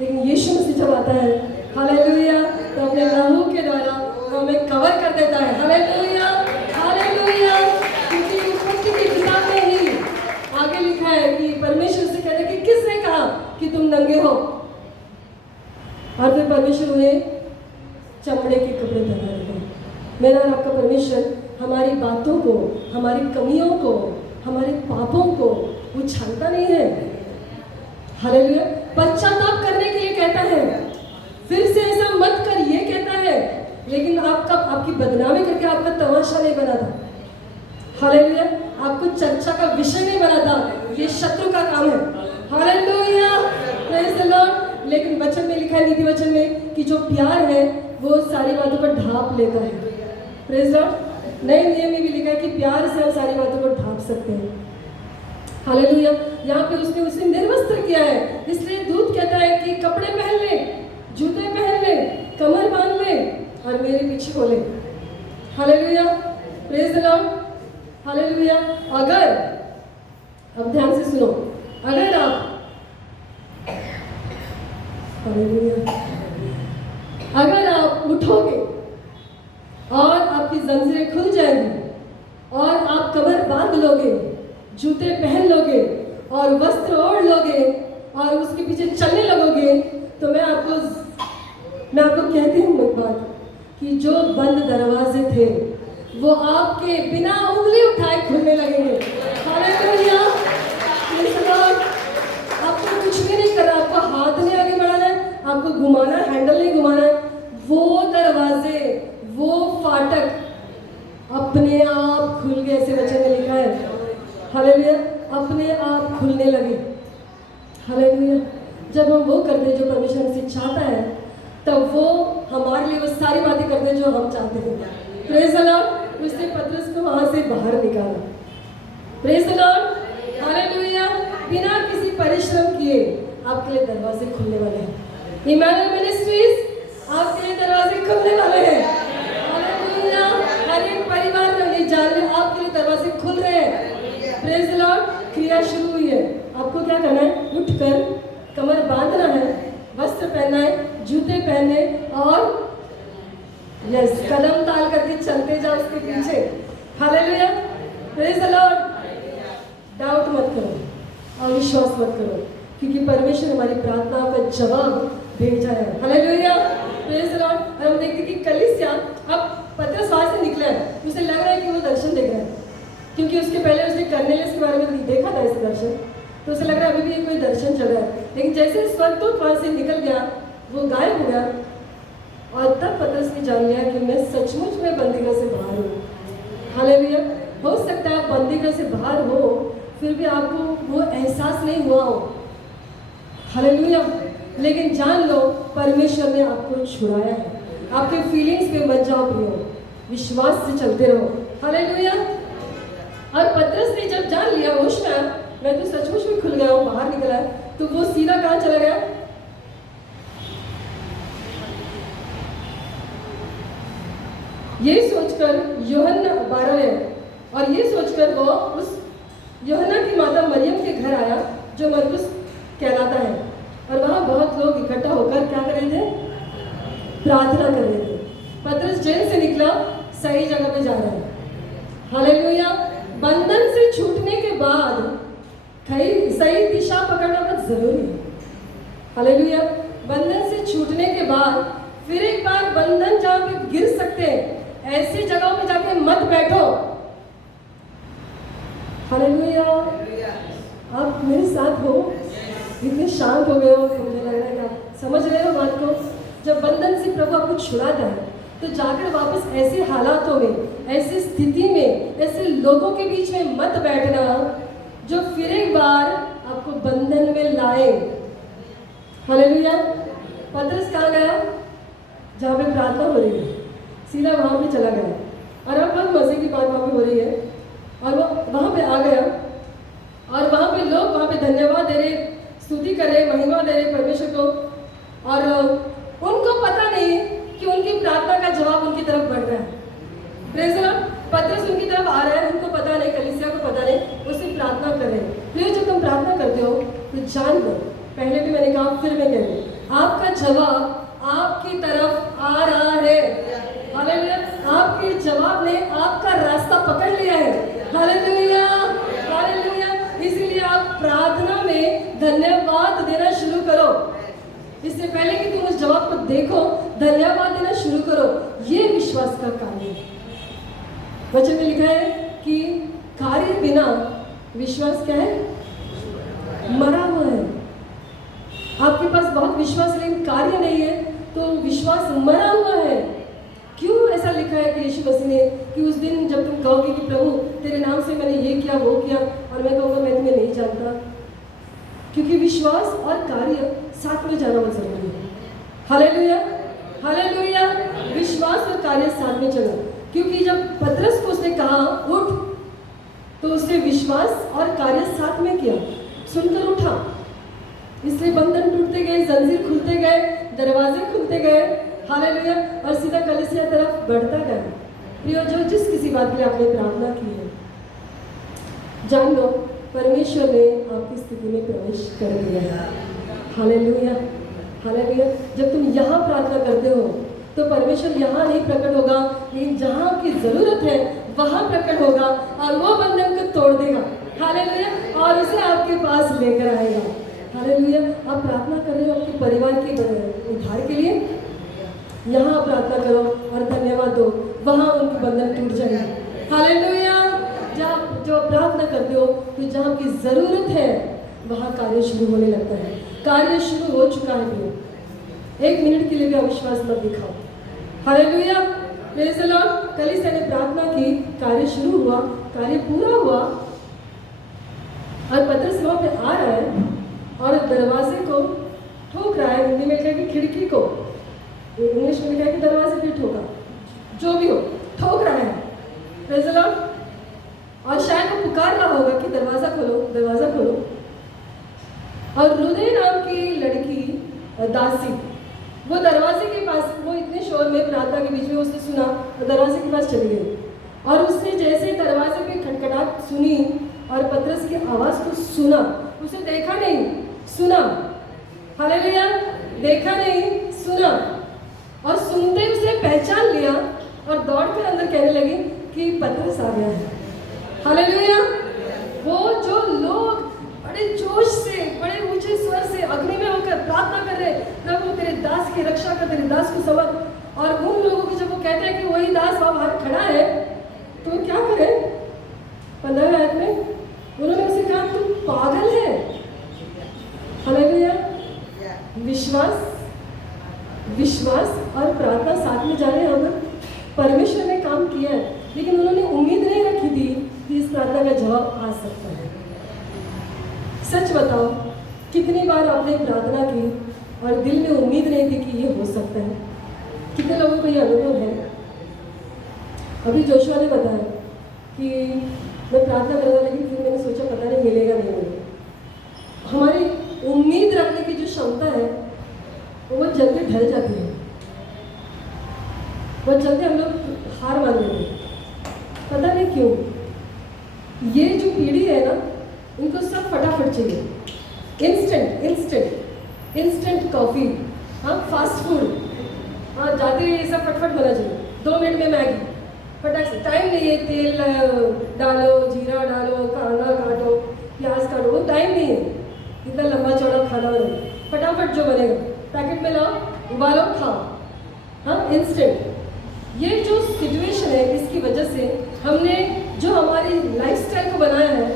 लेकिन यीशु मसीह जब आता है, हालेलुया, तो अपने लहू के द्वारा वो हमें कवर कर देता है। Hallelujah, hallelujah. का परमेश्वर हमारी बातों को, हमारी कमियों को, हमारे पापों को वो छानता नहीं है। हालेलुया। पश्चाताप करने के लिए कहता है, फिर से ऐसा मत कर ये कहता है, लेकिन आपकी बदनामी करके आपका तमाशा नहीं बना था। हालेलुया। आपको चर्चा का विषय नहीं बना था, ये शत्रु का काम है। Hallelujah, praise the Lord. लेकिन वचन में लिखा है, नीति वचन में, कि जो प्यार है वो सारी बातों पर ढांप लेता है। Praise Lord. नए नियम में भी लिखा है कि प्यार से हम सारी बातों को ढांप सकते हैं। हालेलुया। यहाँ पे उसने निर्वस्त्र किया है, इसलिए दूत कहता है कि कपड़े पहन ले, जूते पहन ले, कमर बांध ले और मेरे पीछे हो ले। Hallelujah, praise the Lord. Hallelujah. अगर, अब ध्यान से सुनो, अगर आप, हालेलुया, अगर आप उठोगे और आपकी जंजीरें खुल जाएंगी और आप कमर बांध लोगे, जूते पहन लोगे और वस्त्र ओढ़ लोगे और उसके पीछे चलने लगोगे, तो मैं आपको कहती हूँ एक बात, कि जो बंद दरवाजे थे वो आपके बिना उंगली उठाए खुलने लगेंगे। हालेलुया। आपको कुछ भी नहीं करना, आपका हाथ नहीं आगे बढ़ाना है, आपको घुमाना है, हैंडल नहीं घुमाना है। वो दरवाजे, वो फाटक अपने आप खुल गए, ऐसे वचन में लिखा है। हालेलुया। अपने आप खुलने लगे। हालेलुया। जब हम वो करते हैं जो परमेश्वर हमसे चाहता है, तब वो हमारे लिए वो सारी बातें करते हैं जो हम चाहते हैं। Praise the Lord. उसने पतरस को वहां से बाहर निकाला। Praise the Lord. हालेलुया। बिना किसी परिश्रम किए आपके लिए दरवाजे खुलने वाले हैं। इमैनुअल मिनिस्ट्रीज आपके लिए दरवाजे खुलने वाले हैं। हालेलुया। हर एक परिवार में ये जान ले, आपके लिए दरवाजे खुल रहे हैं। Praise the Lord. क्रिया शुरू हुई है। आपको क्या करना है? उठकर कमर बांधना है, वस्त्र पहनना है, जूते पहनने और यस, कदम ताल करके चलते जाओ उसके पीछे। Hallelujah. Praise the Lord. Doubt मत करो, अविश्वास मत करो, क्योंकि परमेश्वर हमारी प्रार्थनाओं का जवाब भेजा है। हालेलुया। Praise the Lord. और हम देखते कि कलीसिया, अब पतरस वहां से निकला है, उसे लग रहा है कि वो दर्शन देख रहा है, क्योंकि उसके पहले उसने कर्नेलियस के बारे में देखा था इस दर्शन, तो उसे लग रहा है अभी भी ये कोई दर्शन चल रहा है। लेकिन जैसे स्वर्गदूत वहां से निकल गया, वो गायब हो गया, और तब पतरस ने जान लिया कि मैं सचमुच में बंदीगृह से बाहर हूँ। हालेलुया। हो सकता है आप बंदीगृह से बाहर हो, फिर भी आपको वो एहसास नहीं हुआ हो। हालेलुया। लेकिन जान लो, परमेश्वर ने आपको छुड़ाया है। आपके फीलिंग्स पे मत जाओ प्रियो, विश्वास से चलते रहो। हालेलुया। और पतरस ने जब जान लिया, होश में आया, मैं तो सचमुच में खुल गया हूँ, बाहर निकला है, तो वो सीधा कहाँ चला गया? ये सोचकर यूहन्ना 12 है, और ये सोचकर वो उस यूहन्ना की माता मरियम के घर आया, जो मरकुस कहलाता है, और वहाँ बहुत लोग इकट्ठा होकर क्या कर रहे थे? प्रार्थना कर रहे थे। पतरस जेल से निकला, सही जगह पे जा रहा है। हालेलुया। बंधन से छूटने के बाद सही दिशा पकड़ना बहुत जरूरी है। हालेलुया। बंधन से छूटने के बाद फिर एक बार बंधन जहाँ पे गिर सकते हैं, ऐसी जगहों पे जाके मत बैठो। हालेलुया। आप मेरे साथ हो, इतने शांत हो गए हो, मुझे लग रहा है कि आप समझ रहे हो बात को। जब बंधन से प्रभु आपको छुड़ाता है, तो जाकर वापस ऐसे हालातों में, ऐसी स्थिति में, ऐसे लोगों के बीच में मत बैठना जो फिर एक बार आपको बंधन में लाए। हालेलुया। पतरस कहाँ गया? जहाँ पे प्रार्थना हो रही है, सीधा वहाँ पे चला गया, और अब बहुत मजे की बात वहाँ पे हो रही है, और वो वहाँ पे आ गया, और वहाँ पे लोग वहाँ पे धन्यवाद दे रहे, स्तुति कर रहे, महिमा दे रहे परमेश्वर को, और उनको पता नहीं कि उनकी प्रार्थना का जवाब उनकी तरफ बढ़ रहा है। Praise the Lord. पतरस उनकी तरफ आ रहा है, उनको पता नहीं, कलीसिया को पता नहीं, वो सिर्फ प्रार्थना कर रहे हैं। फिर जब तुम प्रार्थना करते हो तो जान लो, पहले भी मैंने कहा, फिर मैं कह रही हूँ, आपका जवाब आपकी तरफ आ रहा है। हालेलुया। आपके जवाब ने आपका रास्ता पकड़ लिया है। हालेलुया। हालेलुया। इसीलिए आप प्रार्थना में धन्यवाद देना शुरू करो। इससे पहले कि तुम उस जवाब को देखो, धन्यवाद देना शुरू करो। ये विश्वास का कार्य है। वचन में लिखा है कि कार्य बिना विश्वास क्या है, मरा हुआ है। आपके पास बहुत विश्वास है लेकिन कार्य नहीं है तो विश्वास मरा हुआ है। क्यों ऐसा लिखा है कि यीशु मसीह ने कि उस दिन जब तुम कहोगे कि प्रभु तेरे नाम से मैंने ये किया वो किया, और मैं कहूँगा मैं तुम्हें नहीं जानता, क्योंकि विश्वास और कार्य साथ में जाना बहुत जरूरी है। Hallelujah, hallelujah. विश्वास और कार्य साथ में चलो, क्योंकि जब पतरस को उसने कहा उठ, तो उसने विश्वास और कार्य साथ में किया, सुनकर उठा। इसलिए बंधन टूटते गए, जंजीर खुलते गए, दरवाजे खुलते गए। हालेलुया। और सीधा कलीसिया तरफ बढ़ता गया। प्रियो, जो जिस किसी बात के लिए आपने प्रार्थना की है, जान लो परमेश्वर ने आपकी स्थिति में प्रवेश कर दिया है। Hallelujah, hallelujah. जब तुम यहाँ प्रार्थना करते हो तो परमेश्वर यहाँ नहीं प्रकट होगा, लेकिन जहाँ आपकी जरूरत है वहाँ प्रकट होगा और वो बंधन को तोड़ देगा। हालेलुया। और उसे आपके पास लेकर आएगा। हालेलुया। आप प्रार्थना कर रहे हो आपके परिवार के उद्धार के लिए, यहाँ प्रार्थना करो और धन्यवाद दो, वहाँ उनके बंधन टूट जाएंगे। हालेलुया। जहाँ जो प्रार्थना करते हो तो जहाँ की जरूरत है वहाँ कार्य शुरू होने लगता है। कार्य शुरू हो चुका है भैया, 1 मिनट के लिए भी अविश्वास मत दिखाओ। Hallelujah, praise the Lord. कलीसिया ने प्रार्थना की, कार्य शुरू हुआ, कार्य पूरा हुआ, और पतरस वहाँ पे आ रहा है और दरवाजे को ठोक रहा है। हिंदी में लिखा है कि खिड़की को, इंग्लिश में लिखा है कि दरवाजे पे ठोका, जो भी हो ठोक रहा है। Praise the Lord. और शायद वो पुकार रहा होगा कि दरवाजा खोलो, दरवाजा खोलो। और रुदे नाम की लड़की दासी वो दरवाजे के पास, वो इतने शोर में प्रार्थना के बीच में उसने सुना और दरवाजे के पास चली गई। और उसने जैसे दरवाजे पे खटखटाहट सुनी और पतरस की आवाज़ को सुना, उसे देखा नहीं सुना। हालेलुया। देखा नहीं सुना, और सुनते उसे पहचान लिया और दौड़कर अंदर कहने लगी कि पतरस आ गया है। हालेलुया। वो जो लोग बड़े जोश से, बड़े ऊंचे स्वर से अग्नि में होकर प्रार्थना कर रहे, प्रभु तेरे दास की रक्षा कर, तेरे दास को समझ, और उन लोगों को जब वो कहते हैं कि वही दास वहाँ बाहर खड़ा है, तो वो क्या करें? 15 आयत में उन्होंने उसे कहा तुम पागल है। हालेलुया। विश्वास, विश्वास और प्रार्थना साथ में जा रहे हैं। अगर परमेश्वर ने काम किया है, लेकिन उन्होंने उम्मीद नहीं रखी थी कि इस प्रार्थना का जवाब आ सकता है। सच बताओ, कितनी बार आपने प्रार्थना की और दिल में उम्मीद नहीं थी कि ये हो सकता है? कितने लोगों को ये अनुभव है? अभी जोशुआ ने बताया कि मैं प्रार्थना कर रहा, लेकिन फिर मैंने सोचा पता नहीं मिलेगा नहीं मिलेगा। हमारी उम्मीद रखने की जो क्षमता है वो जल्दी ढल जाती है, वो जल्दी हम लोग हार मान लेते हैं। पता नहीं क्यों। ये जो पीढ़ी है ना, इनको सब फटाफट चाहिए, इंस्टेंट इंस्टेंट इंस्टेंट कॉफ़ी, हाँ फास्ट फूड, हाँ जाते ही ये सब फटफट बना चाहिए, 2 मिनट में मैगी, फटाक से। टाइम नहीं है, तेल डालो, जीरा डालो, कांदा काटो, प्याज काटो, वो टाइम नहीं है, इतना लंबा चौड़ा खाना बने, फटाफट जो बनेगा पैकेट में लाओ, उबालो, खाओ, हाँ इंस्टेंट। ये जो सिचुएशन है, इसकी वजह से हमने जो हमारी लाइफस्टाइल को बनाया है,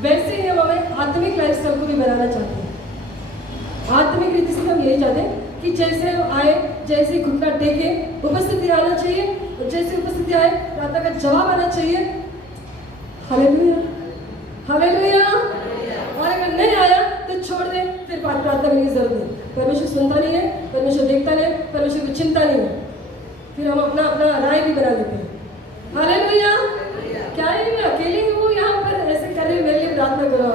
वैसे ही हम हमें आत्मिक लाइफस्टाइल को भी बनाना चाहते हैं। आत्मिक रीति से हम यही चाहते हैं कि जैसे आए, जैसे घुटना टेके उपस्थिति आना चाहिए, और जैसे उपस्थिति आए प्रार्थना का जवाब आना चाहिए। Hallelujah, hallelujah. और अगर नहीं आया तो छोड़ दे, फिर प्रार्थना करने की जरूरत नहीं। परमेश्वर सुनता नहीं है, परमेश्वर देखता नहीं, परमेश्वर को चिंता नहीं है, फिर हम अपना अपना राय भी बना लेते हैं। हालेलुया। क्या है, मैं अकेले ही हूँ यहाँ पर ऐसे कर रहे, मेरे लिए प्रार्थना करो।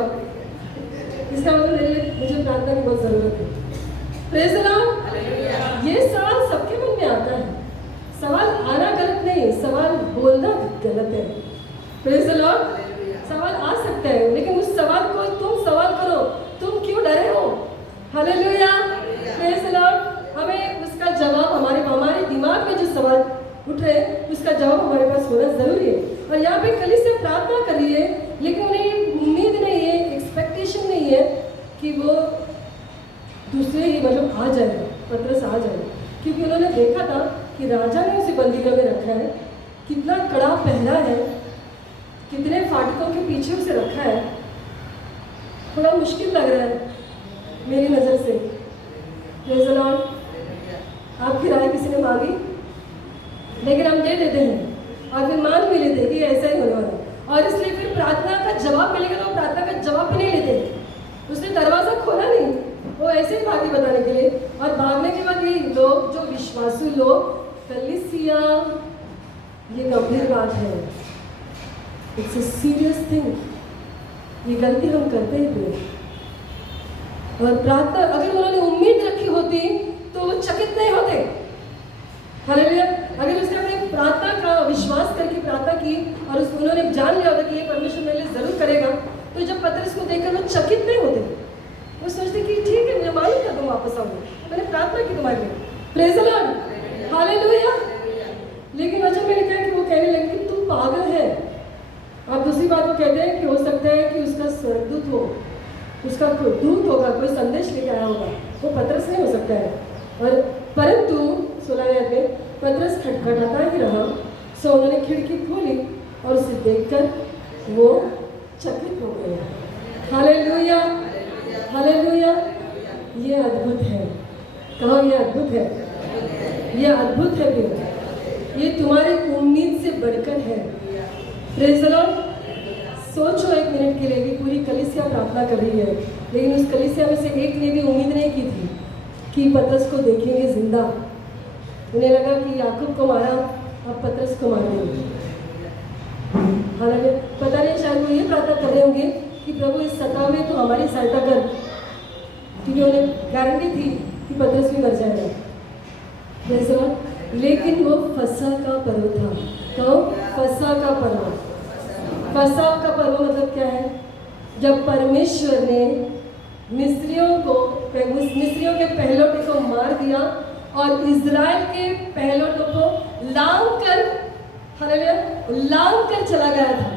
इसका मतलब मेरे लिए, मुझे प्रार्थना की बहुत जरूरत है। Praise the Lord. ये सवाल सबके मन में आता है। सवाल आना गलत नहीं, सवाल बोलना गलत है। Praise the Lord. सवाल आ सकता है, लेकिन उस सवाल को तुम सवाल करो, तुम क्यों डरे हो? Hallelujah, praise the Lord. हमें उसका जवाब, हमारे दिमाग में जो सवाल उठ रहे हैं उसका जवाब हमारे पास होना जरूरी है। और यहाँ पे कलीसिया प्रार्थना कर रही है, लेकिन उन्हें उम्मीद नहीं है, एक्सपेक्टेशन नहीं है कि वो दूसरे ही मतलब आ जाएगा, पतरस आ जाएगा, क्योंकि उन्होंने देखा था कि राजा ने उसे बंदीगृह में रखा है, कितना कड़ा पहरा है, कितने फाटकों के पीछे उसे रखा है। थोड़ा मुश्किल लग रहा है मेरी नज़र से। Praise the Lord. आपकी राय किसी ने मांगी, लेकिन हम दे देते हैं और फिर मान भी लेते कि ऐसा ही होने वाला है, और इसलिए फिर प्रार्थना का जवाब मिलेगा तो प्रार्थना का जवाब भी नहीं लेते। उसने दरवाज़ा खोला नहीं, वो ऐसे ही भागी बताने के लिए, और भागने के बाद ये लोग जो विश्वासु लोग, कलीसिया, ये गंभीर बात है, इट्स अ सीरियस थिंग। ये गलती हम करते ही थे। और प्रार्थना अगर उन्होंने उम्मीद रखी होती तो वो चकित नहीं होते। हालेलुया। अगर उसने अपने प्रार्थना का विश्वास करके प्रार्थना की और उन्होंने जान लिया होता कि ये परमेश्वर मेरे लिए जरूर करेगा, तो जब पतरस को देखकर वो चकित नहीं होते। वो सोचते कि ठीक है, मुझे मालूम था तुम वापस आओगे, मैंने प्रार्थना की तुम्हारे लिए। Praise the Lord. हालेलुया। लेकिन वचन में लिखा है कि वो कहने लगे कि तू पागल है। और दूसरी बात वो कहते हैं कि हो सकता है कि उसका स्वर्गदूत हो, उसका कोई दूत होगा, कोई संदेश लेके आया होगा, वो पतरस नहीं हो सकता है। और परंतु 16 में पतरस खटखटाता ही रहा, सो उन्होंने खिड़की खोली और उसे देखकर वो चकित हो गए। Hallelujah, hallelujah. ये अद्भुत है। कहो ये अद्भुत है, ये अद्भुत है भी, ये तुम्हारी उम्मीद से बढ़कर है। Praise the Lord. सोचो एक मिनट के लिए कि पूरी कलीसिया प्रार्थना कर रही है, लेकिन उस कलीसिया में से एक ने भी उम्मीद नहीं की थी कि पतरस को देखेंगे जिंदा। उन्हें लगा कि याकूब को मारा, अब पतरस को मारेंगे। हालांकि पता नहीं, शायद वो ये प्रार्थना कर रहे होंगे कि प्रभु इस सता में तो हमारी सहायता कर, क्योंकि उन्हें गारंटी थी कि पतरस भी मर जाएगा। जैसे लेकिन वो फसह का पर्व था। तो फसह का पर्व, फसह का पर्व मतलब क्या है? जब परमेश्वर ने मिस्रियों के पहलौठे को मार दिया और इज़राइल के पहलौठों को लांग कर चला गया था।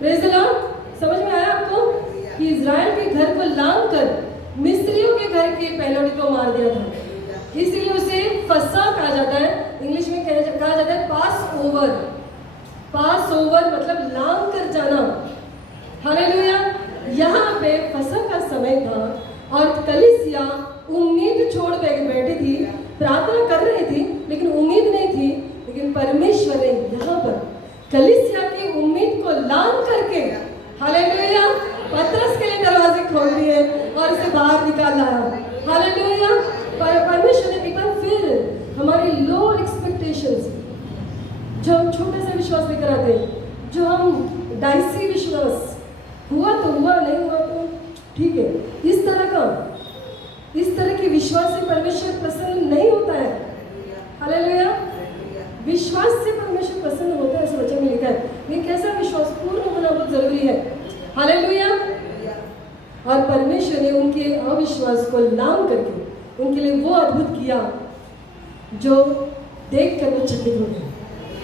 Praise the Lord. समझ में आया आपको कि इज़राइल के घर को लांग कर मिस्रियों के घर के पहलौठे को मार दिया था, इसलिए उसे फसह कहा जाता है। इंग्लिश में कहा जाता है पास ओवर। पास ओवर मतलब लांग कर जाना। हालेलुया। यहाँ पे फसह का समय था और कलीसिया उम्मीद छोड़ बैठी थी, प्रार्थना कर रही थी, लेकिन उम्मीद नहीं थी। लेकिन परमेश्वर ने यहाँ पर कलीसिया की उम्मीद को लांग करके, हालेलुया, पतरस के लिए दरवाजे खोल दिए और उसे बाहर निकाल लाया। हालेलुया। परमेश्वर ने एक बार फिर हमारी लो एक्सपेक्टेशंस, जो हम छोटे से विश्वास लेकर आते हैं, जो हम डाइसी विश्वास, हुआ तो हुआ, नहीं हुआ तो ठीक है, इस तरह के विश्वास से परमेश्वर प्रसन्न नहीं होता है। हालेलुया। विश्वास से परमेश्वर प्रसन्न होता है, ऐसा वचन में लिखा है। ये कैसा विश्वास? पूर्ण होना बहुत जरूरी है। हालेलुया। और परमेश्वर ने उनके अविश्वास को लांग करके उनके लिए वो अद्भुत किया जो देख कर वो चकित हो गए।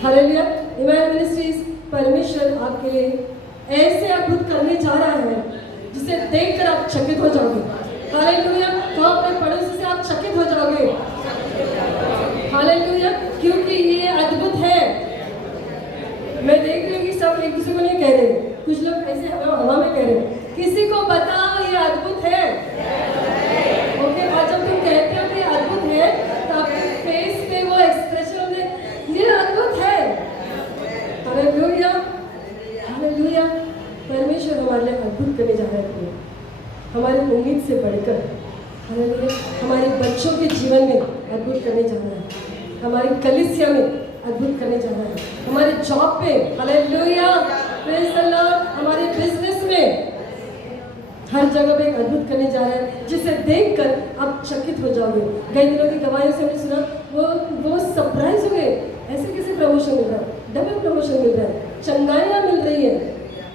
हालेलुया। इमैनुअल मिनिस्ट्रीज, परमेश्वर आपके लिए ऐसे अद्भुत करने जा रहा है जिसे देखकर आप चकित हो जाओगे। हालेलुया। तो अपने पड़ोसी से आप चकित हो जाओगे। हालेलुया। क्योंकि ये अद्भुत है। मैं देख रही हूँ कि सब एक दूसरे को नहीं कह रहे, कुछ लोग ऐसे हवा में कह रहे हैं, किसी को बताओ ये अद्भुत है। ओके, और जब तुम कहते हो कि अद्भुत है तो आपके फेस पे वो एक्सप्रेशन होते, ये अद्भुत है। Hallelujah, hallelujah. परमेश्वर हमारे लिए अद्भुत करने जा रहा है, हमारी उम्मीद से बढ़कर। हालेलुया। हमारे बच्चों के जीवन में अद्भुत करने जा रहा है, हमारी कलीसिया में अद्भुत करने जा रहा है, हमारे जॉब पे, हालेलुया, प्रेज़ द लॉर्ड, हमारे बिजनेस में, हर जगह पे एक अद्भुत करने जा रहा है जिसे देखकर आप चकित हो जाओगे। कई दिनों की गवाहियों से हमने सुना, वो सरप्राइज हो गए, ऐसे कैसे प्रमोशन मिल रहा है, डबल प्रमोशन मिल रहा है, चंगाइयाँ मिल रही है,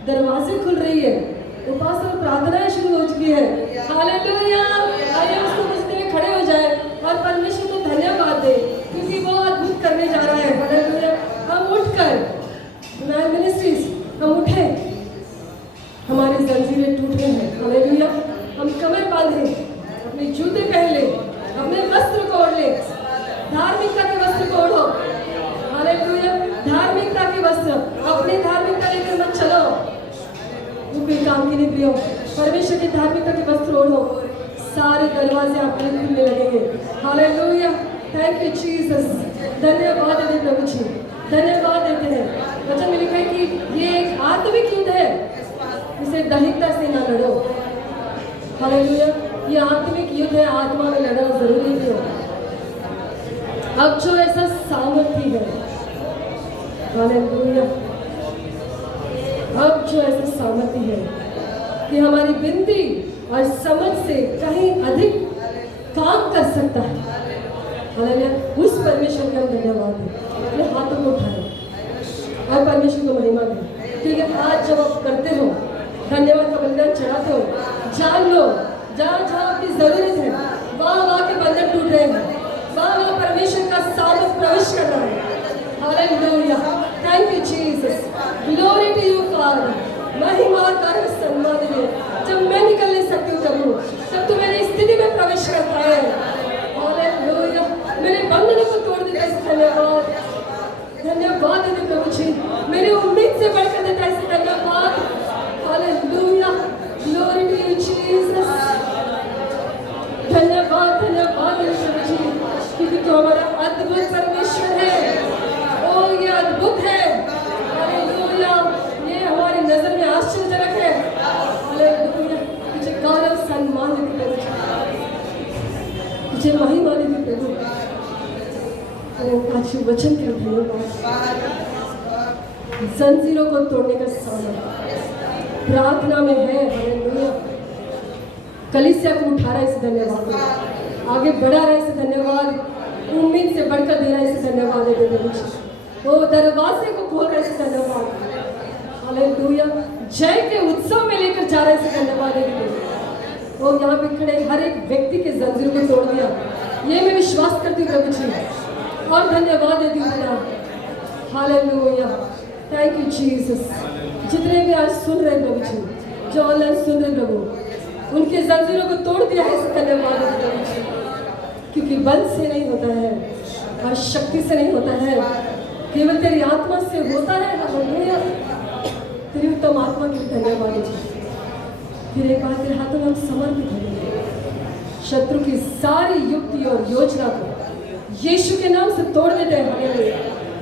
दरवाजे खुल रही है, उपासना और प्रार्थनाएं शुरू हो चुकी है। हालेलुया। आइए उसको बजते में खड़े हो जाए और परमेश्वर को धन्यवाद दे, क्योंकि वो अद्भुत करने जा रहा है। हालेलुया। हम उठकर इमैनुअल मिनिस्ट्रीज, हम उठे, हमारी जंजीरें टूट रही हैं। हालेलुया। हम कमर बांधे, अपने जूते पहन ले, अपने वस्त्र को ओढ़ ले, धार्मिकता के वस्त्र को ओढ़ो। हालेलुया। धार्मिक नहीं प्रियो, परमेश्वर की धार्मिकता के वस्त्र ओढ़ो, सारे दरवाजे आपके लिए खुलने लगेंगे। Hallelujah, thank you Jesus. धन्यवाद देते प्रभु जी, धन्यवाद देते हैं। वचन में लिखा है कि ये एक आत्मिक युद्ध है, इसे दैहिकता से ना लड़ो। हालेलुया, ये आत्मिक युद्ध है, आत्मा में लड़ना जरूरी नहीं हो। अब जो ऐसा सामर्थ्य है, हालेलुया, अब जो ऐसा सामर्थ्य है कि हमारी विनती और समझ से कहीं अधिक काम कर सकता है, हालेलुया, उस परमेश्वर का हम धन्यवाद दें। अपने हाथों को उठाएं और परमेश्वर को महिमा दें। ठीक है, आज जब आप करते हो, धन्यवाद का बलिदान चढ़ाते हो, जान लो जहाँ जहाँ आपकी जरूरत है वहाँ वहाँ के बंधन टूट रहे हैं, वहाँ वहाँ परमेश्वर का सामर्थ प्रवेश कर रहा है। Hallelujah, thank you Jesus, glory to you father. महिमा और सम्मान दे। जब मैं निकल नहीं सकती हूँ प्रभु, तब तू मेरी स्थिति में प्रवेश करता है। हालेलुया, मेरे बंधनों को तोड़ देता है, धन्यवाद, धन्यवाद देते प्रभु जी, मेरी उम्मीद से बढ़कर देता है, धन्यवाद। Hallelujah, glory to you Jesus, धन्यवाद, धन्यवाद प्रभु जी, क्योंकि तू हमारा अद्भुत परमेश्वर है। ओ ये अद्भुत है, हालेलुया, ये हमारी नजर में आश्चर्यजनक है। हालेलुया, तुझे गौरव सम्मान देते प्रभु जी, तुझे महिमा देते प्रभु। आज वचन के धन्यवाद, जंजीरों को तोड़ने का सामर्थ्य प्रार्थना में है। हालेलुया, कलीसिया को उठा रहा है, इसे धन्यवाद, आगे बढ़ा रहा है, इसे धन्यवाद, उम्मीद से बढ़कर दे रहा है, इसे धन्यवाद देते प्रभु जी। वो दरवाजे को खोल रहा है, इसे धन्यवाद। हालेलुया, जय के उत्सव में लेकर जा रहा है, इसे धन्यवाद देते। वो यहाँ पे खड़े हर एक व्यक्ति के जंजीरों को तोड़ दिया, ये मैं विश्वास करती हूँ प्रभु जी, और धन्यवाद देती हूँ पिता। Hallelujah, thank you Jesus. जितने भी आज सुन रहे प्रभु जी, जो ऑनलाइन सुन रहे प्रभु, उनके जंजीरों को तोड़ दिया है, इसे धन्यवाद देती प्रभु जी, क्योंकि बल से नहीं होता है और शक्ति से नहीं होता है, केवल तेरी आत्मा से होता है। हालेलुया, तेरी उत्तम आत्मा के लिए धन्यवाद देती। फिर एक बार तेरे हाथों में हम समर्पित होंगे, शत्रु की सारी युक्ति और योजना को यीशु के नाम से तोड़ देते हैं। हालेलुया,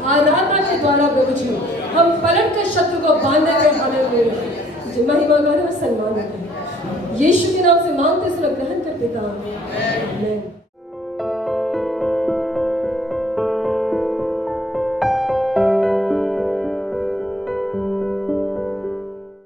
आराधना के द्वारा प्रभु जी हम पलट कर शत्रु को बांध देते हैं। हालेलुया, तुझे महिमा गौरव सम्मान देते हैं, यीशु के नाम से मांगते सुन ग्रहण कर पिता, आमीन।